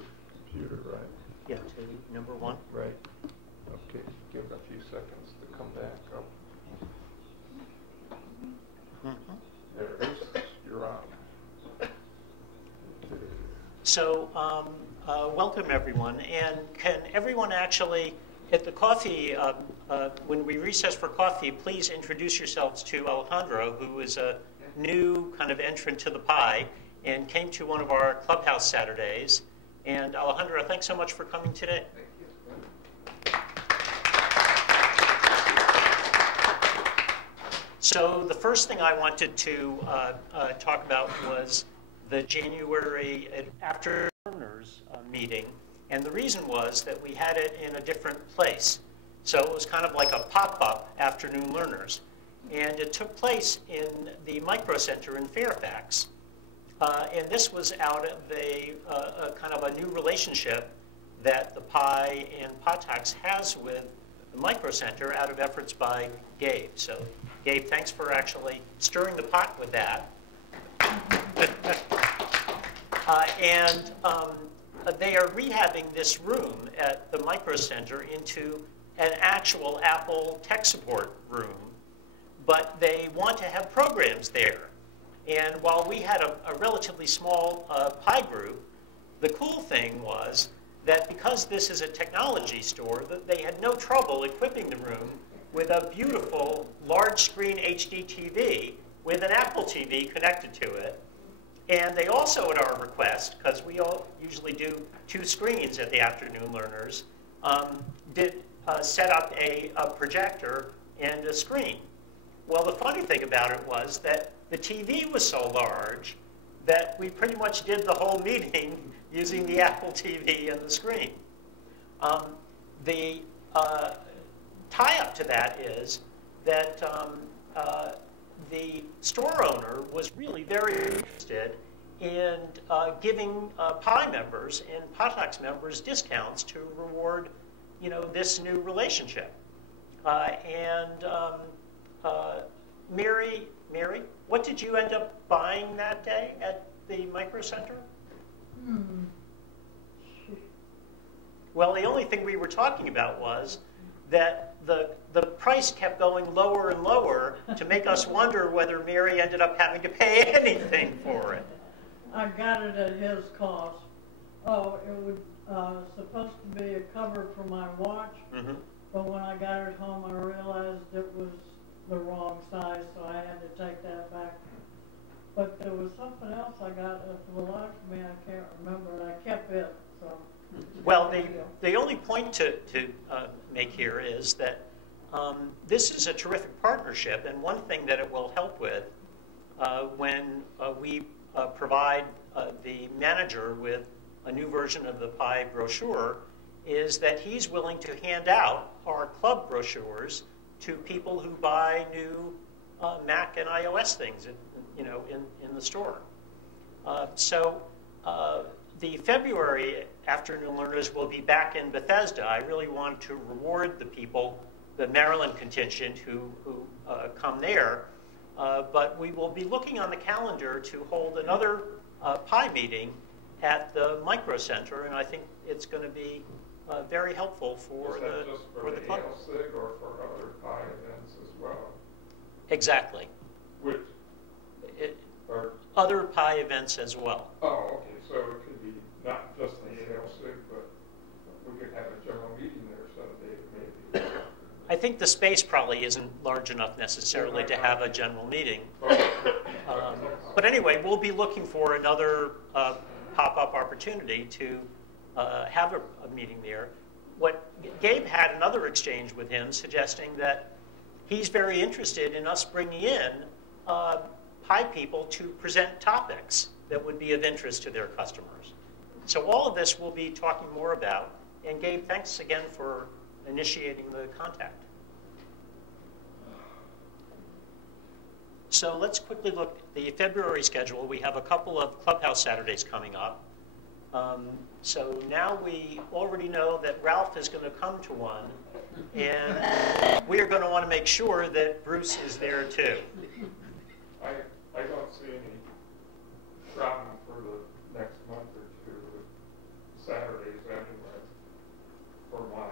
computer, right? Yeah, to number 1. Right. Okay, give it a few seconds to come back up. There it is. You're on. So, welcome everyone. And can everyone actually, at the coffee, when we recess for coffee, please introduce yourselves to Alejandro, who is a new kind of entrant to the Pi and came to one of our Clubhouse Saturdays. And Alejandro, thanks so much for coming today. So the first thing I wanted to talk about was the January after learners meeting. And the reason was that we had it in a different place. So it was kind of like a pop-up afternoon learners. And it took place in the Micro Center in Fairfax. And this was out of a kind of a new relationship that the Pi and Potax has with the Micro Center out of efforts by Gabe. So Gabe, thanks for actually stirring the pot with that. They are rehabbing this room at the Micro Center into an actual Apple tech support room, but they want to have programs there. And while we had a relatively small Pi group, the cool thing was that because this is a technology store, that they had no trouble equipping the room with a beautiful large screen HD TV with an Apple TV connected to it. And they also, at our request, because we all usually do 2 screens at the afternoon learners, did set up a projector and a screen. Well, the funny thing about it was that the TV was so large that we pretty much did the whole meeting using the Apple TV and the screen. The tie-up to that is that the store owner was really very interested in giving Pi members and Potax members discounts to reward, this new relationship. Mary, what did you end up buying that day at the Micro Center? Well, the only thing we were talking about was that the price kept going lower and lower to make us wonder whether Mary ended up having to pay anything for it. I got it at his cost. Oh, it was supposed to be a cover for my watch, but when I got it home, I realized it was the wrong size, so I had to take that back. But there was something else I got for the life of me, I can't remember, and I kept it. So. Well, the only point to make here is that this is a terrific partnership, and one thing that it will help with when we provide the manager with a new version of the Pi brochure is that he's willing to hand out our club brochures to people who buy new Mac and iOS things, in the store. The February afternoon learners will be back in Bethesda. I really want to reward the people, the Maryland contingent who come there. But we will be looking on the calendar to hold another Pi meeting at the Micro Center, and I think it's going to be very helpful for the club. ALSIG or for other Pi events as well? Exactly. Which? Other Pi events as well. Oh, okay. So it could be not just the ALSIG, but think the space probably isn't large enough necessarily to have a general meeting. But anyway, we'll be looking for another pop-up opportunity to have a meeting there. What Gabe had another exchange with him suggesting that he's very interested in us bringing in Pi people to present topics that would be of interest to their customers. So all of this we'll be talking more about. And Gabe, thanks again for initiating the contact. So let's quickly look at the February schedule. We have a couple of Clubhouse Saturdays coming up. So now we already know that Ralph is going to come to one, and we are going to want to make sure that Bruce is there too. I don't see any problem for the next month or two with Saturdays anyway for my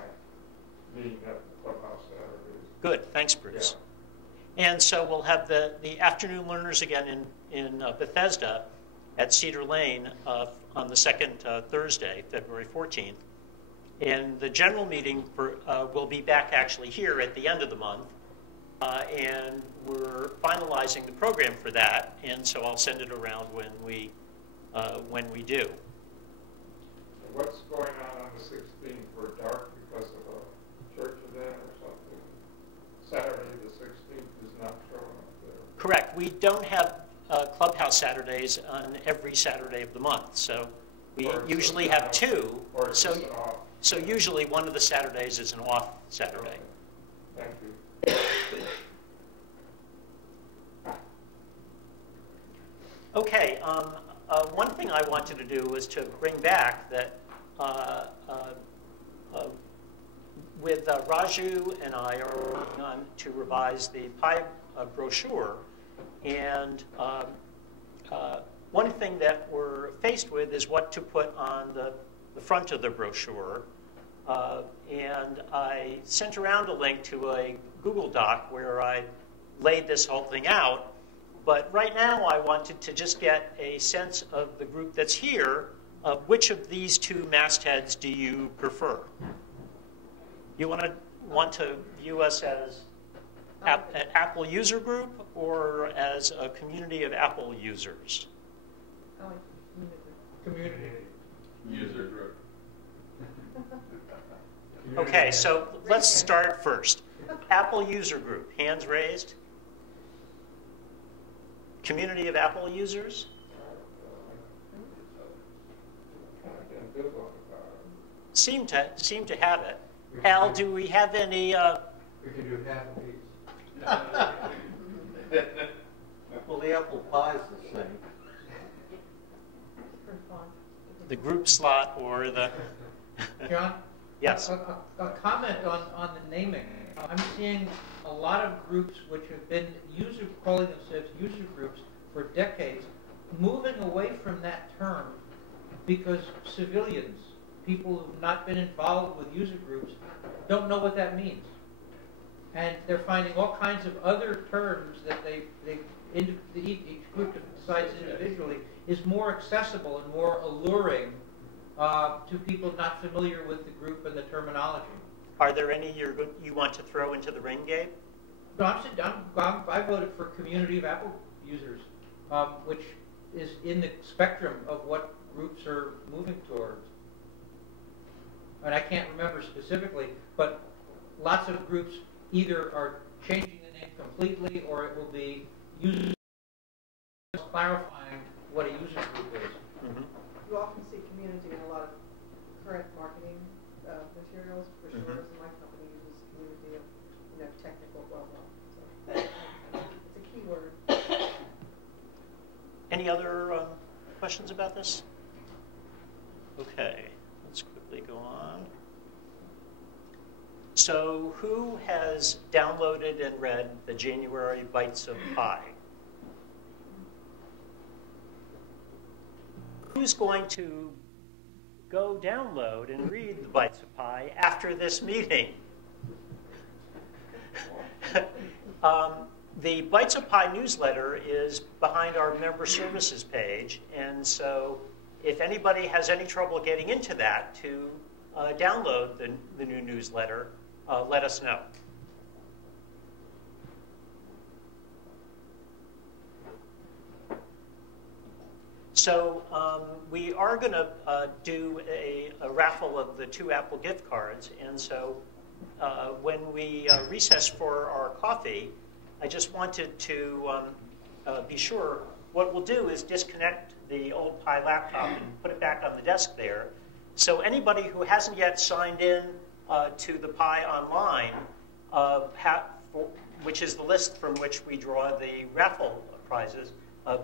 being at the Clubhouse Saturdays. Good, thanks, Bruce. Yeah. And so we'll have the afternoon learners again in Bethesda at Cedar Lane on the second Thursday, February 14th. And the general meeting will be back actually here at the end of the month. And we're finalizing the program for that. And so I'll send it around when we do. What's going on the 16th? We're dark because of a church event or something. Saturday the 16th is not showing up there. Correct. We don't have Clubhouse Saturdays on every Saturday of the month. So we usually have two. So usually one of the Saturdays is an off Saturday. Thank you. Okay. One thing I wanted to do was to bring back that with Raju and I are working on to revise the Pi brochure. And one thing that we're faced with is what to put on the front of the brochure. And I sent around a link to a Google Doc where I laid this whole thing out. But right now I wanted to just get a sense of the group that's here, of which of these two mastheads do you prefer? You want to view us as an Apple user group or as a community of Apple users? Community. User group. Okay, so let's start first. Apple user group, hands raised. Community of Apple users? Seem to have it. Al, do we have any? We can do half of each. Well, the apple pie is the same. The group slot or the... John? Yes. A comment on the naming. I'm seeing a lot of groups which have been calling themselves user groups for decades, moving away from that term because civilians, people who've not been involved with user groups, don't know what that means. And they're finding all kinds of other terms that each group decides individually is more accessible and more alluring to people not familiar with the group and the terminology. Are there any you want to throw into the ring, Gabe? No, I voted for Community of Apple users, which is in the spectrum of what groups are moving towards. And I can't remember specifically, but lots of groups either are changing the name completely or it will be clarifying what a user group is. Mm-hmm. You often see community in a lot of current marketing materials, for sure. Mm-hmm. So my company uses community of technical blah blah. So it's a key word. Any other questions about this? Okay, let's quickly go on. So who has downloaded and read the January Bytes of Pi? Who's going to go download and read the Bytes of Pi after this meeting? The Bytes of Pi newsletter is behind our member services page, and so if anybody has any trouble getting into that to download the new newsletter, let us know. So we are going to do a raffle of the 2 Apple gift cards. And so when we recess for our coffee, I just wanted to be sure. What we'll do is disconnect the old Pi laptop and put it back on the desk there. So anybody who hasn't yet signed in to the Pi Online, which is the list from which we draw the raffle prizes,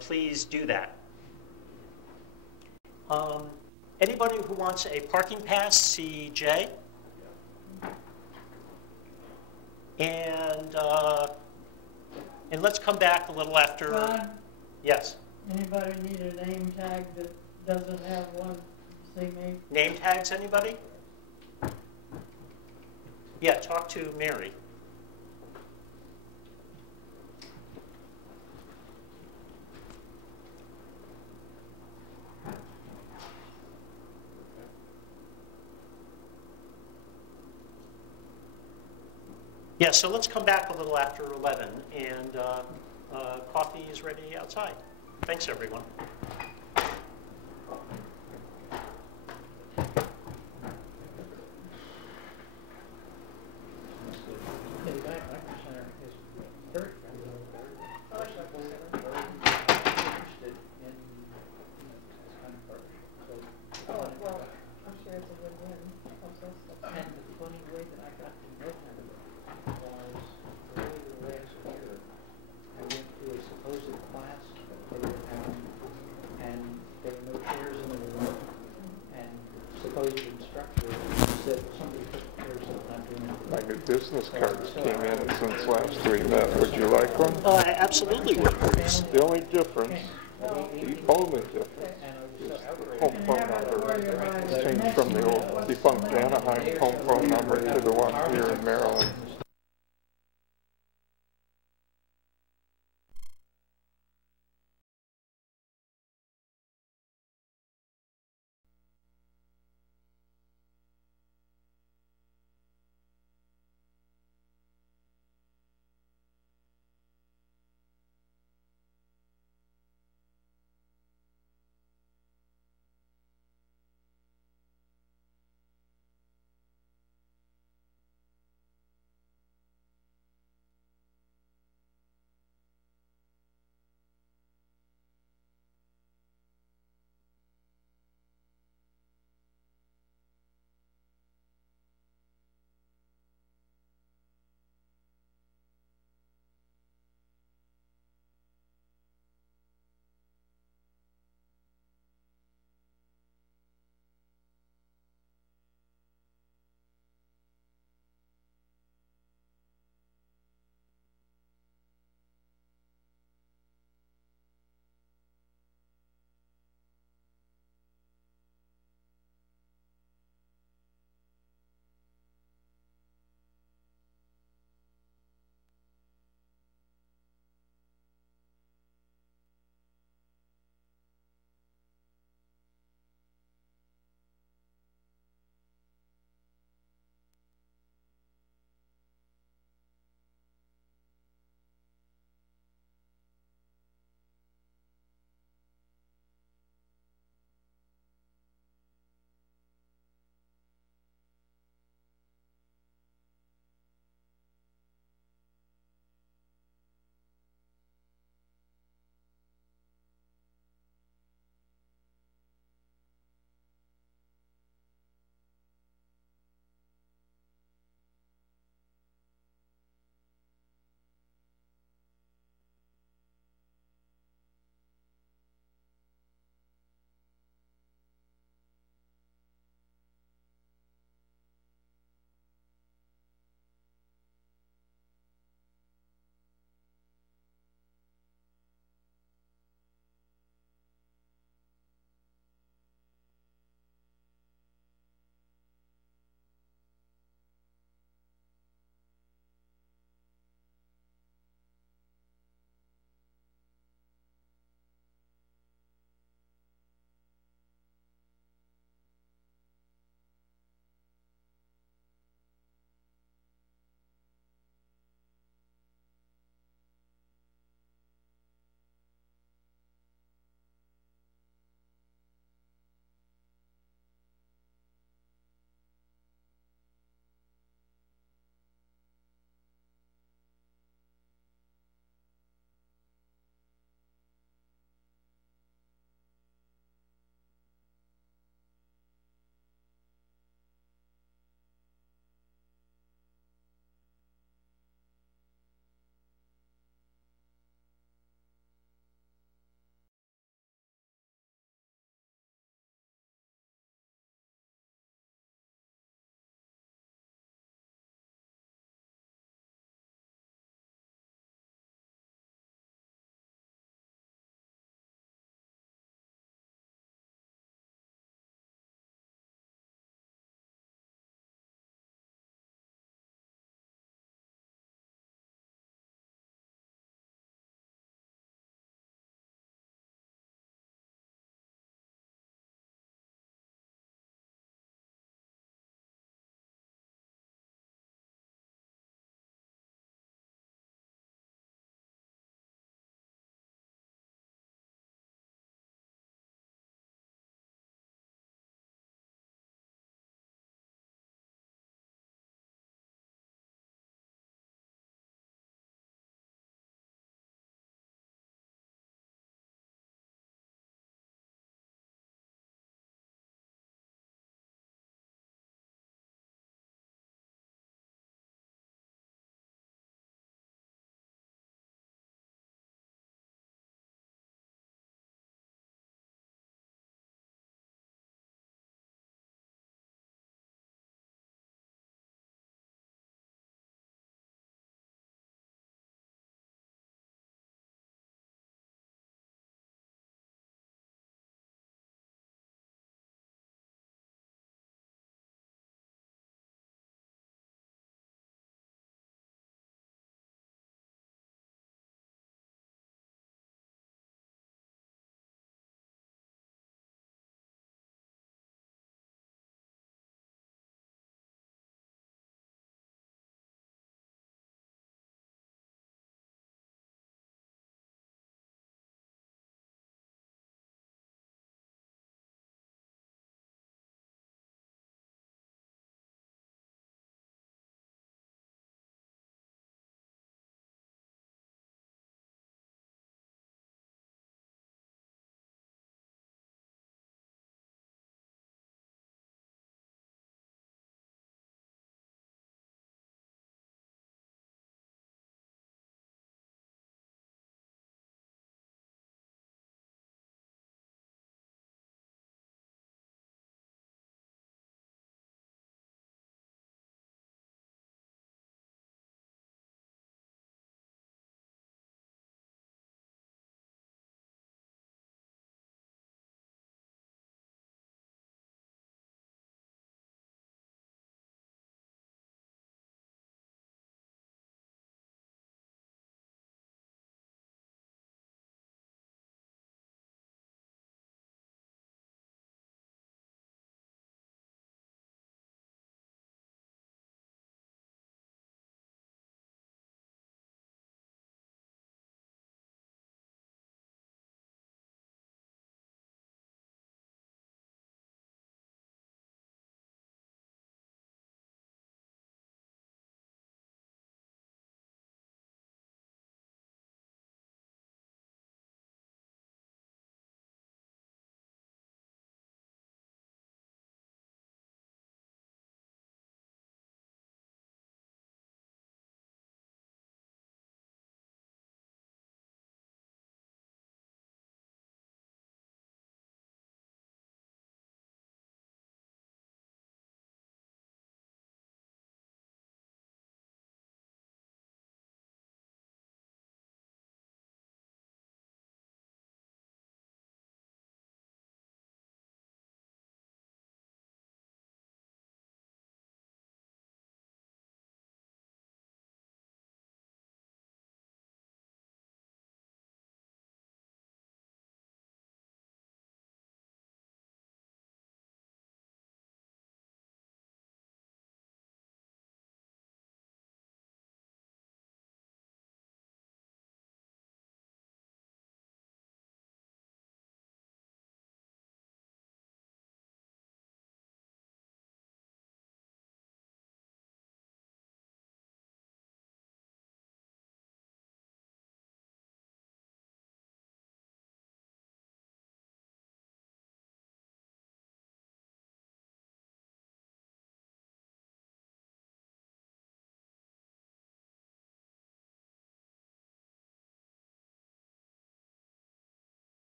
please do that. Anybody who wants a parking pass, CJ. And let's come back a little after. John, Yes. anybody need a name tag that doesn't have one? See me? Name tags, anybody? Yeah, talk to Mary. Yeah, so let's come back a little after 11, and coffee is ready outside. Thanks, everyone. Business cards came in since last we met. Would you like one? Absolutely would. The only difference, is the home phone number. It's changed from the old defunct Anaheim home phone number to the one here in Maryland.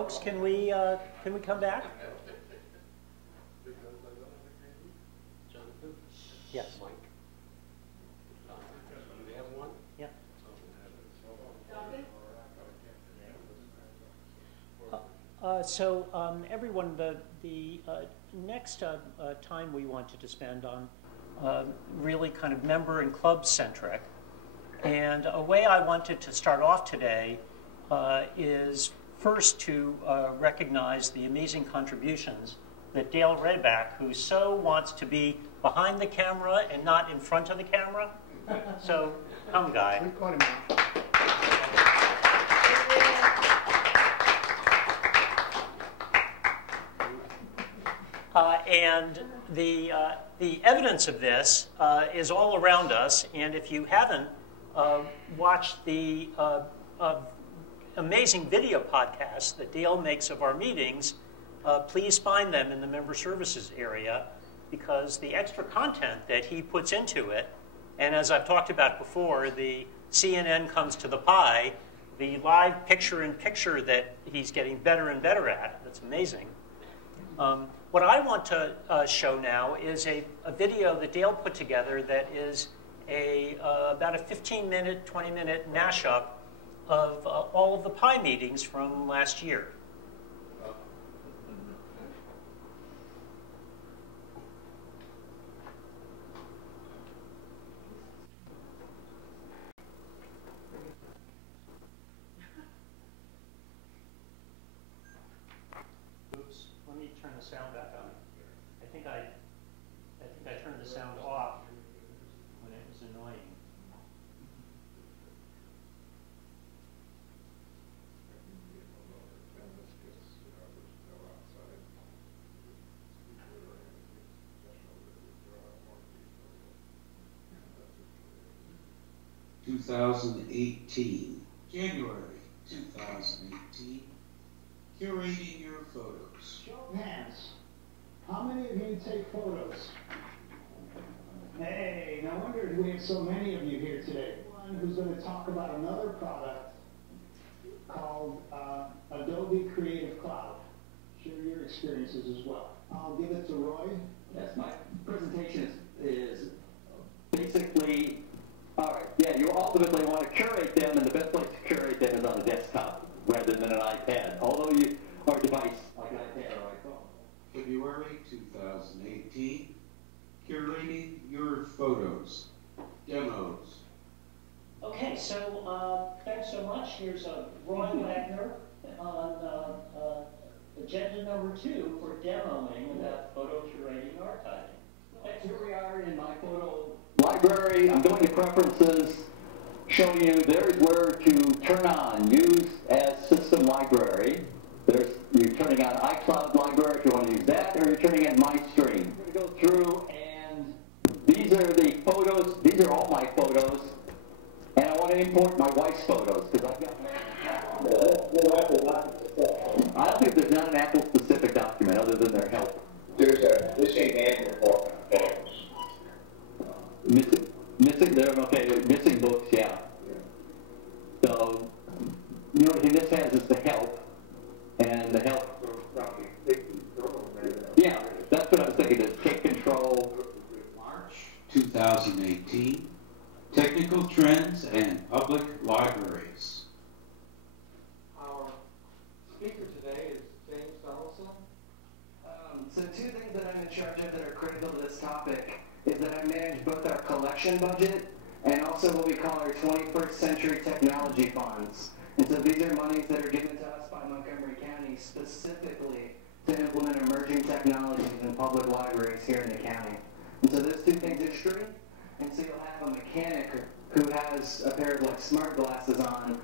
folks, can we come back? Yes. Yeah. Everyone, the next time we wanted to spend on really kind of member and club centric, and a way I wanted to start off today is first to recognize the amazing contributions that Dale Redback, who so wants to be behind the camera and not in front of the camera. So, come, guy. And the evidence of this is all around us. And if you haven't watched the amazing video podcasts that Dale makes of our meetings, please find them in the member services area, because the extra content that he puts into it, and as I've talked about before, the CNN comes to the pie, the live picture-in-picture that he's getting better and better at, that's amazing. What I want to show now is a video that Dale put together that is about a 15-minute, 20-minute mashup of all of the PI meetings from last year. Oops, let me turn the sound back on. I think I turned the sound off when it was annoying. January 2018, curating your photos. Show of hands. How many of you take photos? Hey, no wonder we have so many of you here today. One who's going to talk about another product called Adobe Creative Cloud. Share your experiences as well. I'll give it to Roy. Yes, my presentation is basically, all right, yeah, you ultimately want to curate them, and the best place to curate them is on a desktop rather than an iPad, although you, or a device like an iPad or iPhone. February 2018, curating your photos, demos. Okay, so thanks so much. Here's Roy Wagner on agenda number 2 for demoing about photo curating and archiving. Here we are in my photo library. I'm going to preferences, showing you there's where to turn on, use as system library. You're turning on iCloud library if you want to use that, or you're turning on MyStream. I'm going to go through, and these are the photos. These are all my photos, and I want to import my wife's photos because I've got. I don't think there's not an Apple-specific document other than their help. There's a missing manual for photos. Missing books, yeah. So, you know what this has is the help, and the help. Yeah, that's what I was thinking. Is take control. March 2018, technical trends and public libraries. Our speaker today is James Donaldson. So 2 things that I'm in charge of that are critical to this topic is that I manage both our collection budget and also what we call our 21st Century Technology Funds. And so these are monies that are given to us by Montgomery County specifically to implement emerging technologies in public libraries here in the county. And so those 2 things are true. And so you'll have a mechanic who has a pair of smart glasses on,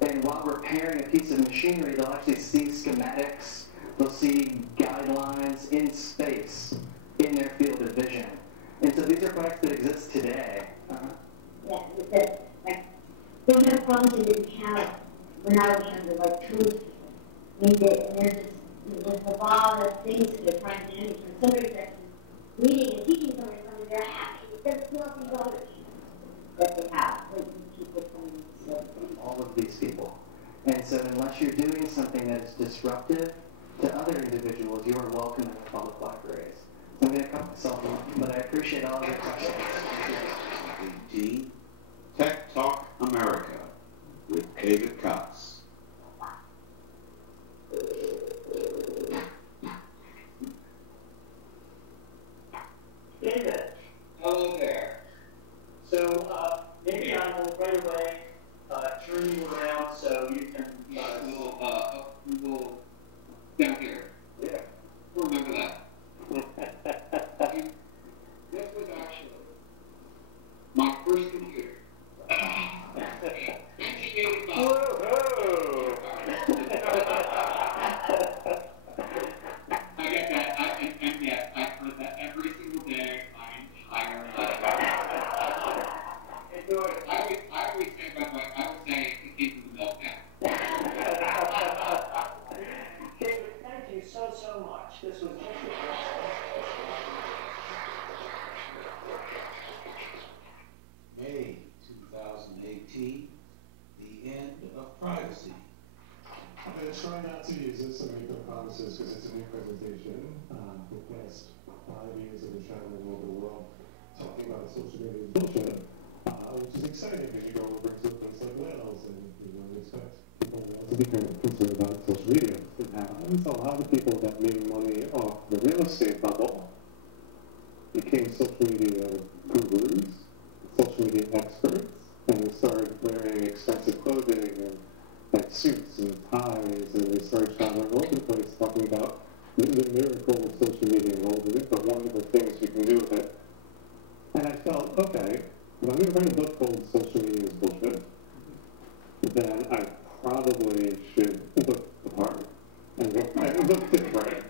and while repairing a piece of machinery, they'll actually see schematics, they'll see guidelines in space in their field of vision. And so these are products that exist today. Yeah, don't have problems you didn't have when I was younger, like truth. I mean, there's a lot of things that they're trying to do. When somebody's actually reading and teaching somebody something, they're happy. There's still these other that they have. People coming. All of these people. And so unless you're doing something that's disruptive to other individuals, you are welcome in the public libraries. So I'm going to cut myself off, but I appreciate all of your questions. 18, Tech Talk America with David Cox. David. Hello there. So maybe I will right away turn you around so you can. We will down here. Yeah. Remember that. This was actually my first computer. 1985. Whoa! I get that. And yes, I've heard that every single day my entire life. I always say, by the way, I would say it came from the milk can. David, thank you so much. This was just May 2018, the end of privacy. I'm going to try not to use this and make no promises because it's a new presentation. For the past 5 years I've been traveling all over the world talking about social media bullshit, which is exciting because you go over to a place like Wales and you expect people in Wales to be concerned about social media. And so a lot of the people that made money off the real estate bubble became social media gurus, social media experts, and they started wearing expensive clothing and like suits and ties, and they started traveling all over the place talking about the miracle of social media and all the wonderful things you can do with it. And I felt, okay, if I'm going to write a book called Social Media is Bullshit, then I probably should look the part and look different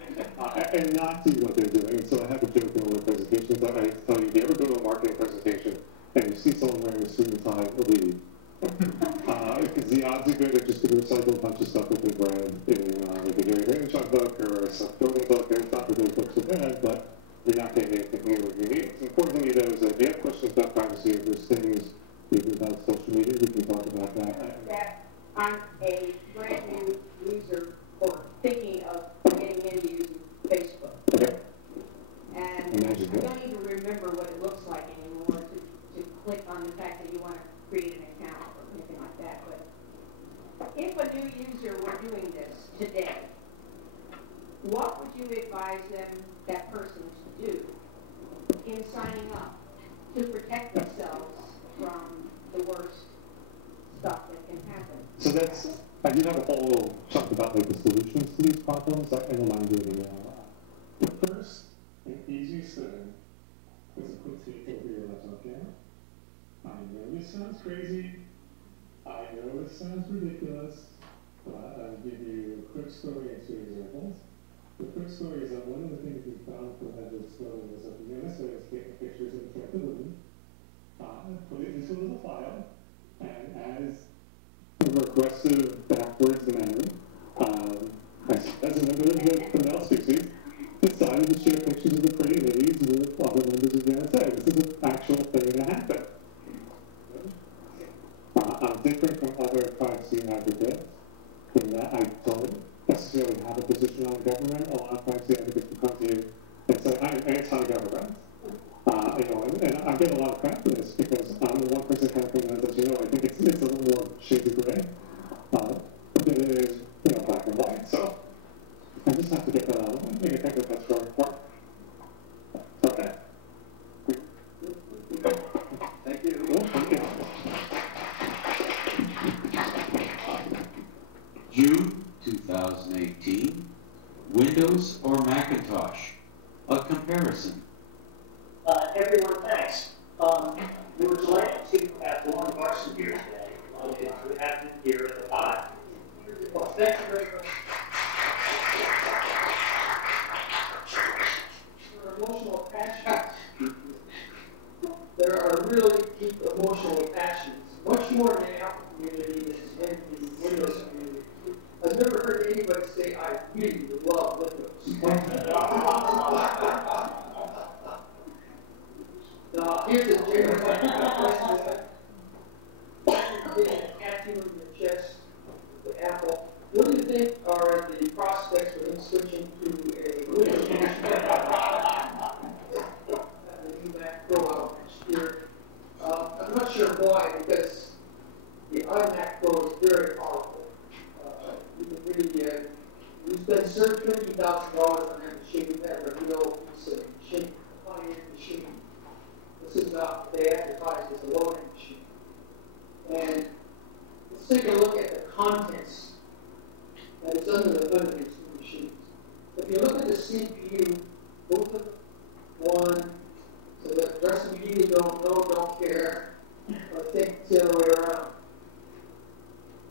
and not do what they're doing. And so I have a joke in one of the presentations that I tell you, if you ever go to a marketing presentation and you see someone wearing a suit and tie, leave. Because the odds are good they're just going to recycle a bunch of stuff that they brand in like a Gary Vaynerchuk book or a self-building book, and it's not that those books are bad, but you're not getting anything new or unique. It's important to me, though, is that if you have questions about privacy, if there's things even about social media, we can talk about that. I'm a brand new user or thinking of getting into using Facebook. Okay. And I don't even remember what it looks like anymore to click on the fact that you want to create an account or anything like that. But if a new user were doing this today, what would you advise that person to do in signing up to protect themselves from the worst stuff that can happen? So that's, I do have a whole chunk about like the solutions to these problems, I don't mind doing it now. The first and easiest thing is a quick take over your laptop camera. I know this sounds crazy, I know this sounds ridiculous, but I'll give you a quick story and 2 examples. The quick story is that one of the things we found from that story was that the NSA was taking pictures of the threat to living, put it into a little file, and as a regressive backwards memory, as a member of the male species, decided to share pictures of the pretty ladies with other members of the NSA. This is an actual thing that happened. I'm different from other privacy advocates in that I don't necessarily have a position on government. A lot of privacy advocates will come to you and say, I'm anti-government. And I get a lot of crap for this because I'm the one person kind of thing that lets you know, I think it's a little more shades of gray than it is, black and white. So I just have to get that out of the way. I think that's very important. Okay. Thank you. Well, thank you. June 2018, Windows or Macintosh? A comparison. Everyone, thanks. We were delighted to have Lauren Barson here today. To have him here at the pod. Well, thank you very much. For emotional attachments, there are really deep emotional attachments, much more in the Apple community than in the Windows community. I've never heard anybody say, I really love Windows. Here's a general question. Getting a tattoo on your chest, the Apple prospects for him switching to a Windows machine. The new Mac Pro out next year. I'm not sure why, because the iMac Pro is very powerful. You can really, we spend $30,000 on that machine. We've had a real machine, a high-end machine. This is not, they advertise as a low-end machine. And let's take a look at the contents that is under the hood of these two machines. If you look at the CPU, both of one, so that the rest of you either don't know, don't care, or think it's the other way around.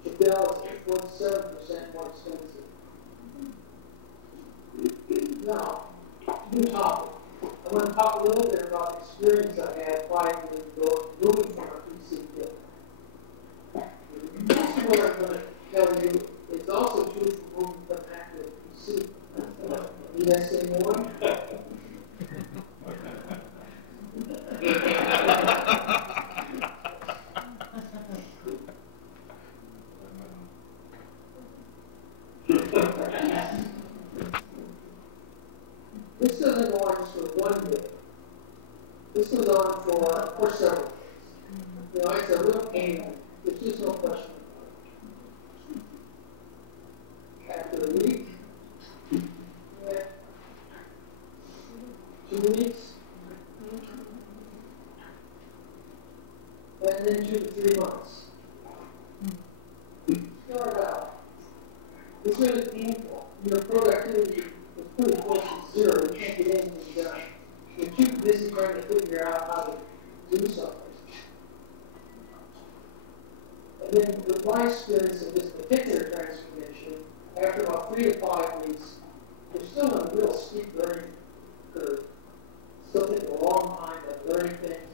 The Dell is 8.7% more expensive. Now, new topic. I want to talk a little bit about the experience I had 5 years ago moving from a PC kit. This is what I'm going to tell you. It's also true for moving from Mac to a PC. Need I say more? This doesn't go on just for 1 day. This goes on for several days. You know, it's a real pain. There's just no question about it. After a week, 2 weeks, and then 2 to 3 months. Start out. It's really painful. Your productivity is pretty close to zero. You can't get anything done. You're too busy trying to figure out how to do something. And then with my experience of this particular transformation, after about 3 to 5 weeks, there's still a real steep learning curve. Still takes a long time to learn things.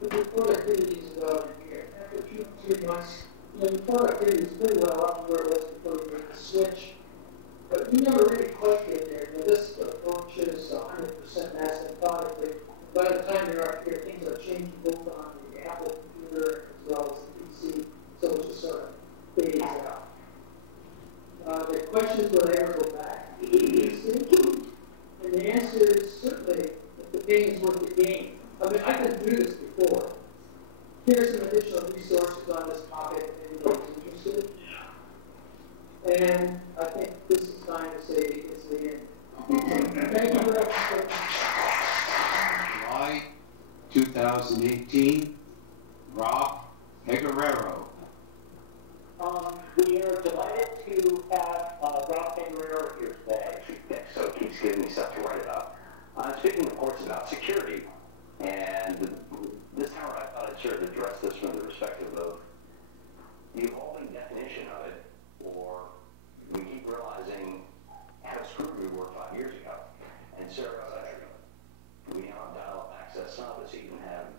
But your productivity is about in here. After 2 to 3 months, you know, your productivity is pretty well up to where it was before you made the switch. But you never really quite get there. You know, this approach is 100% mass methodically. By the time you're up here, things are changing both on the Apple computer as well as the PC. So it just sort of fades out. The question is, will they ever go back to the PC? And the answer is certainly if the pain is worth the gain. I mean, I've been through this before. Here's some additional resources on this topic if anybody's interested. And I think this is time to say it's the end. Thank you very much. July 2018, Rob Peguerero. We are delighted to have Rob Peguerero here today. So it keeps giving me stuff to write about. Speaking, of course, about security. And this time I thought I'd sort of address this from the perspective of the evolving definition of it, or we keep realizing how screwed we were 5 years ago. And so we now have dial-up access. Some of us even have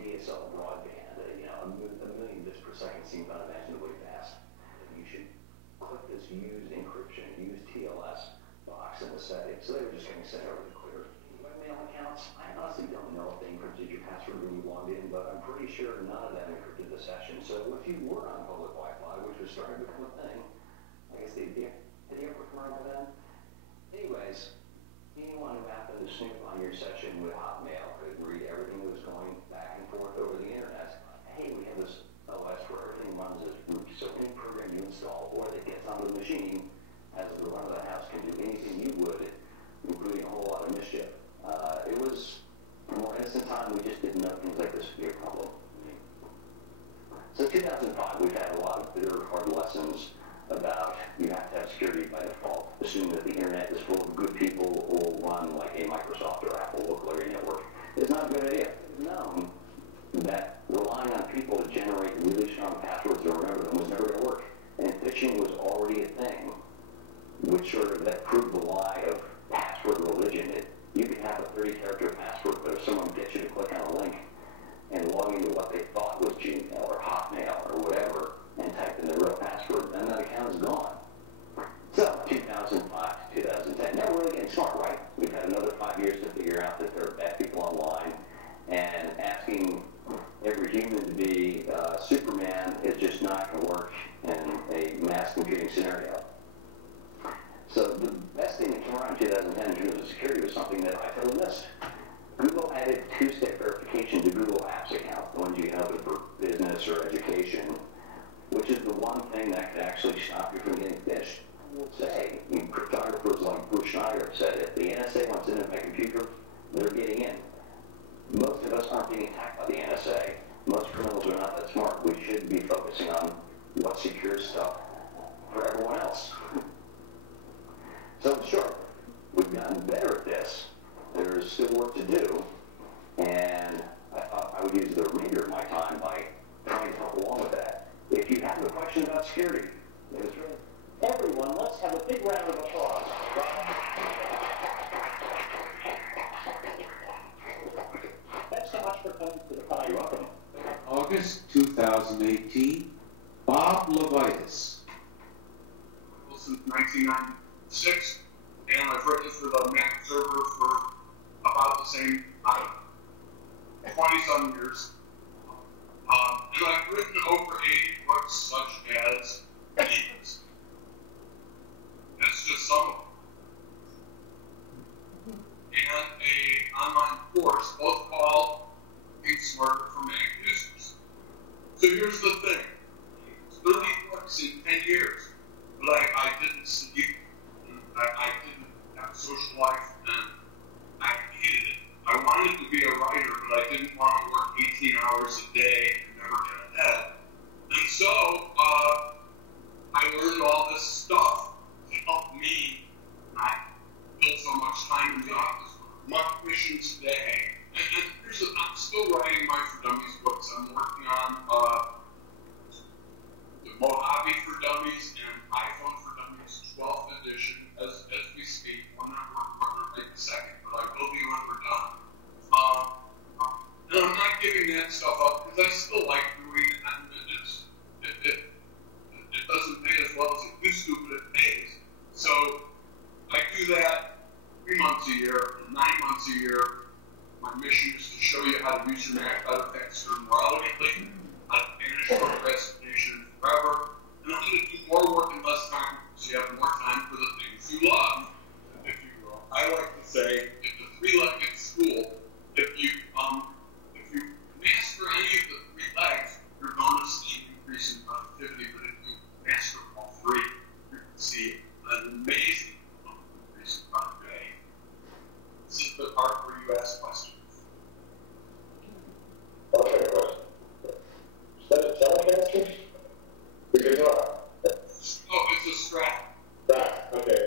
DSL broadband. You know, a million bits per second seems unimaginably fast. You should click this use encryption, use TLS box in the settings. So they were just going to send over the clear webmail accounts. I honestly don't know if they encrypted your password when you logged in, but I'm pretty sure none of them encrypted the session. So if you were on public Wi-Fi, which was starting to become a thing, I guess did you ever come around then? Anyways, anyone who happened to snoop on your session with Hotmail could read everything that was going back and forth over the internet. Hey, we have this OS where everything runs as root, so any program you install or that gets onto the machine as the run of the house can do anything you would, including a whole lot of mischief. It was a more innocent time. We just didn't know things like this would be a problem. So 2005, we've had a lot of bitter, hard lessons about you have to have security by default. Assume that the internet is full of good people who will run like a Microsoft or Apple local area network. It's not a good idea. It's known that relying on people to generate really strong passwords or remember them was never going to work. And phishing was already a thing, which sort of that proved the lie of password religion. You could have a 30-character password, but if someone gets you to click on a link and log into what they thought was Gmail or Hotmail or whatever and type in their real password, then that account is gone. So 2005 to 2010. Now we're really getting smart, right? We've had another 5 years to figure out that there are bad people online, and asking every human to be Superman is just not going to work in a mass computing scenario. terms of security was something that I totally missed. Google added two-step verification to Google Apps accounts, the ones you have for business or education, which is the one thing that could actually stop you from getting phished. I will say, cryptographers like Bruce Schneider have said, if the NSA wants into my computer, they're getting in. Most of us aren't being attacked by the NSA. Most criminals are not that smart. We should be focusing on what secures stuff for everyone else. So sure, we've gotten better at this. There's still work to do, and I thought I would use the remainder of my time by trying to help along with that. If you have a question about security, everyone, let's have a big round of applause. Thanks so much for coming to the pod. You're welcome. August 2018, Bob Levitas. Since 1996, and I've written for the Mac server for about the same, 20-some years. And I've written over 80 books such as these. That's just some of them. And an online course, both called Being Smarter for Mac Users. So here's the thing. 30 books in 10 years. But I didn't sleep, I didn't have a social life, and I hated it. I wanted to be a writer, but I didn't want to work 18 hours a day and never get ahead. And so, I learned all this stuff to help me not build so much time in the office. My mission today, and here's I'm still writing my For Dummies books. I'm working on the Mojave for Dummies and iPhone for Dummies 12th edition as we speak. I'm not working on it right this second, but I will be when we're done. And I'm not giving that stuff up because I still like doing it, and it doesn't pay as well as it used to, but it pays. So I do that 3 months a year, 9 months a year. My mission is to show you how to use your Mac, how to fix your morality, how to banish procrastination forever. And I'm going to do more work in less time so you have more time for the things you love, if you will. I like to say, it's a three-legged stool. If you master any of the three legs, you're going to see an increase in productivity. But if you master all three, you're going to see an amazing increase in productivity. This is the part where you ask questions. Okay, question. Instead of telecasters, we could talk. Oh, it's a strap. Strap, okay.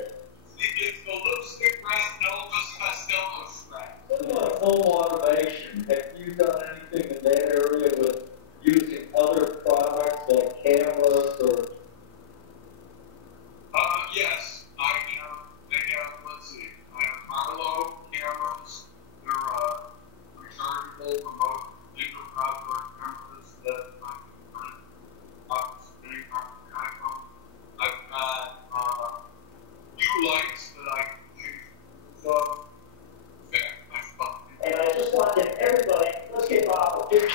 It's the lipstick breast Elvis Costello strap. What about home automation? Have you done anything in that area with using other products like cameras or? Yes, let's see, I have Marlowe cameras. They're rechargeable remote intercomputer cameras that I can print up any time on the iPhone. I've got lights that I can change. So, and I just want to everybody, let's give Bob a big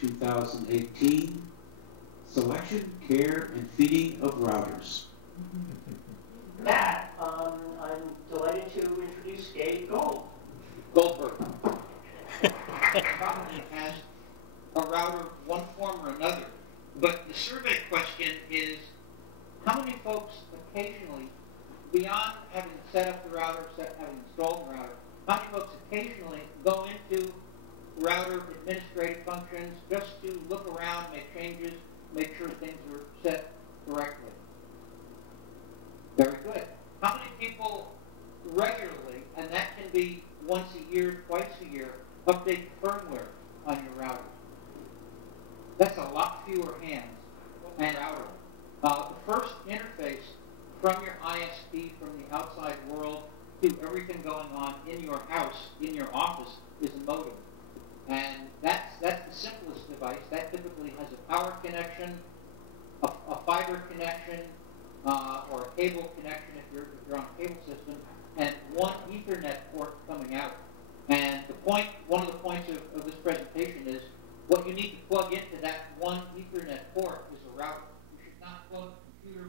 2018, selection, care, and feeding of routers. Matt, I'm delighted to introduce Gabe Goldberg. Probably has a router of one form or another. But the survey question is, how many folks occasionally, beyond having set up the router, having installed the router, how many folks occasionally go into router administrative functions just to look around, make changes, make sure things are set correctly? Very good. How many people regularly, and that can be once a year, twice a year, update firmware on your router? That's a lot fewer hands and router. The first interface from your ISP, from the outside world, to everything going on in your house, in your office, is a modem. And that's the simplest device. That typically has a power connection, a fiber connection, or a cable connection if you're on a cable system, and one Ethernet port coming out. And one of the points of this presentation is what you need to plug into that one Ethernet port is a router. You should not plug the computer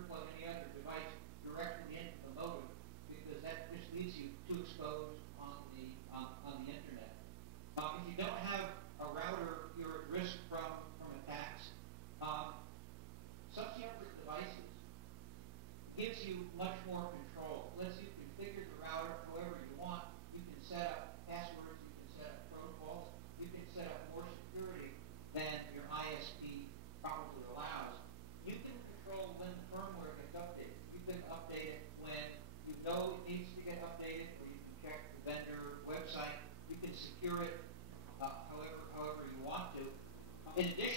In addition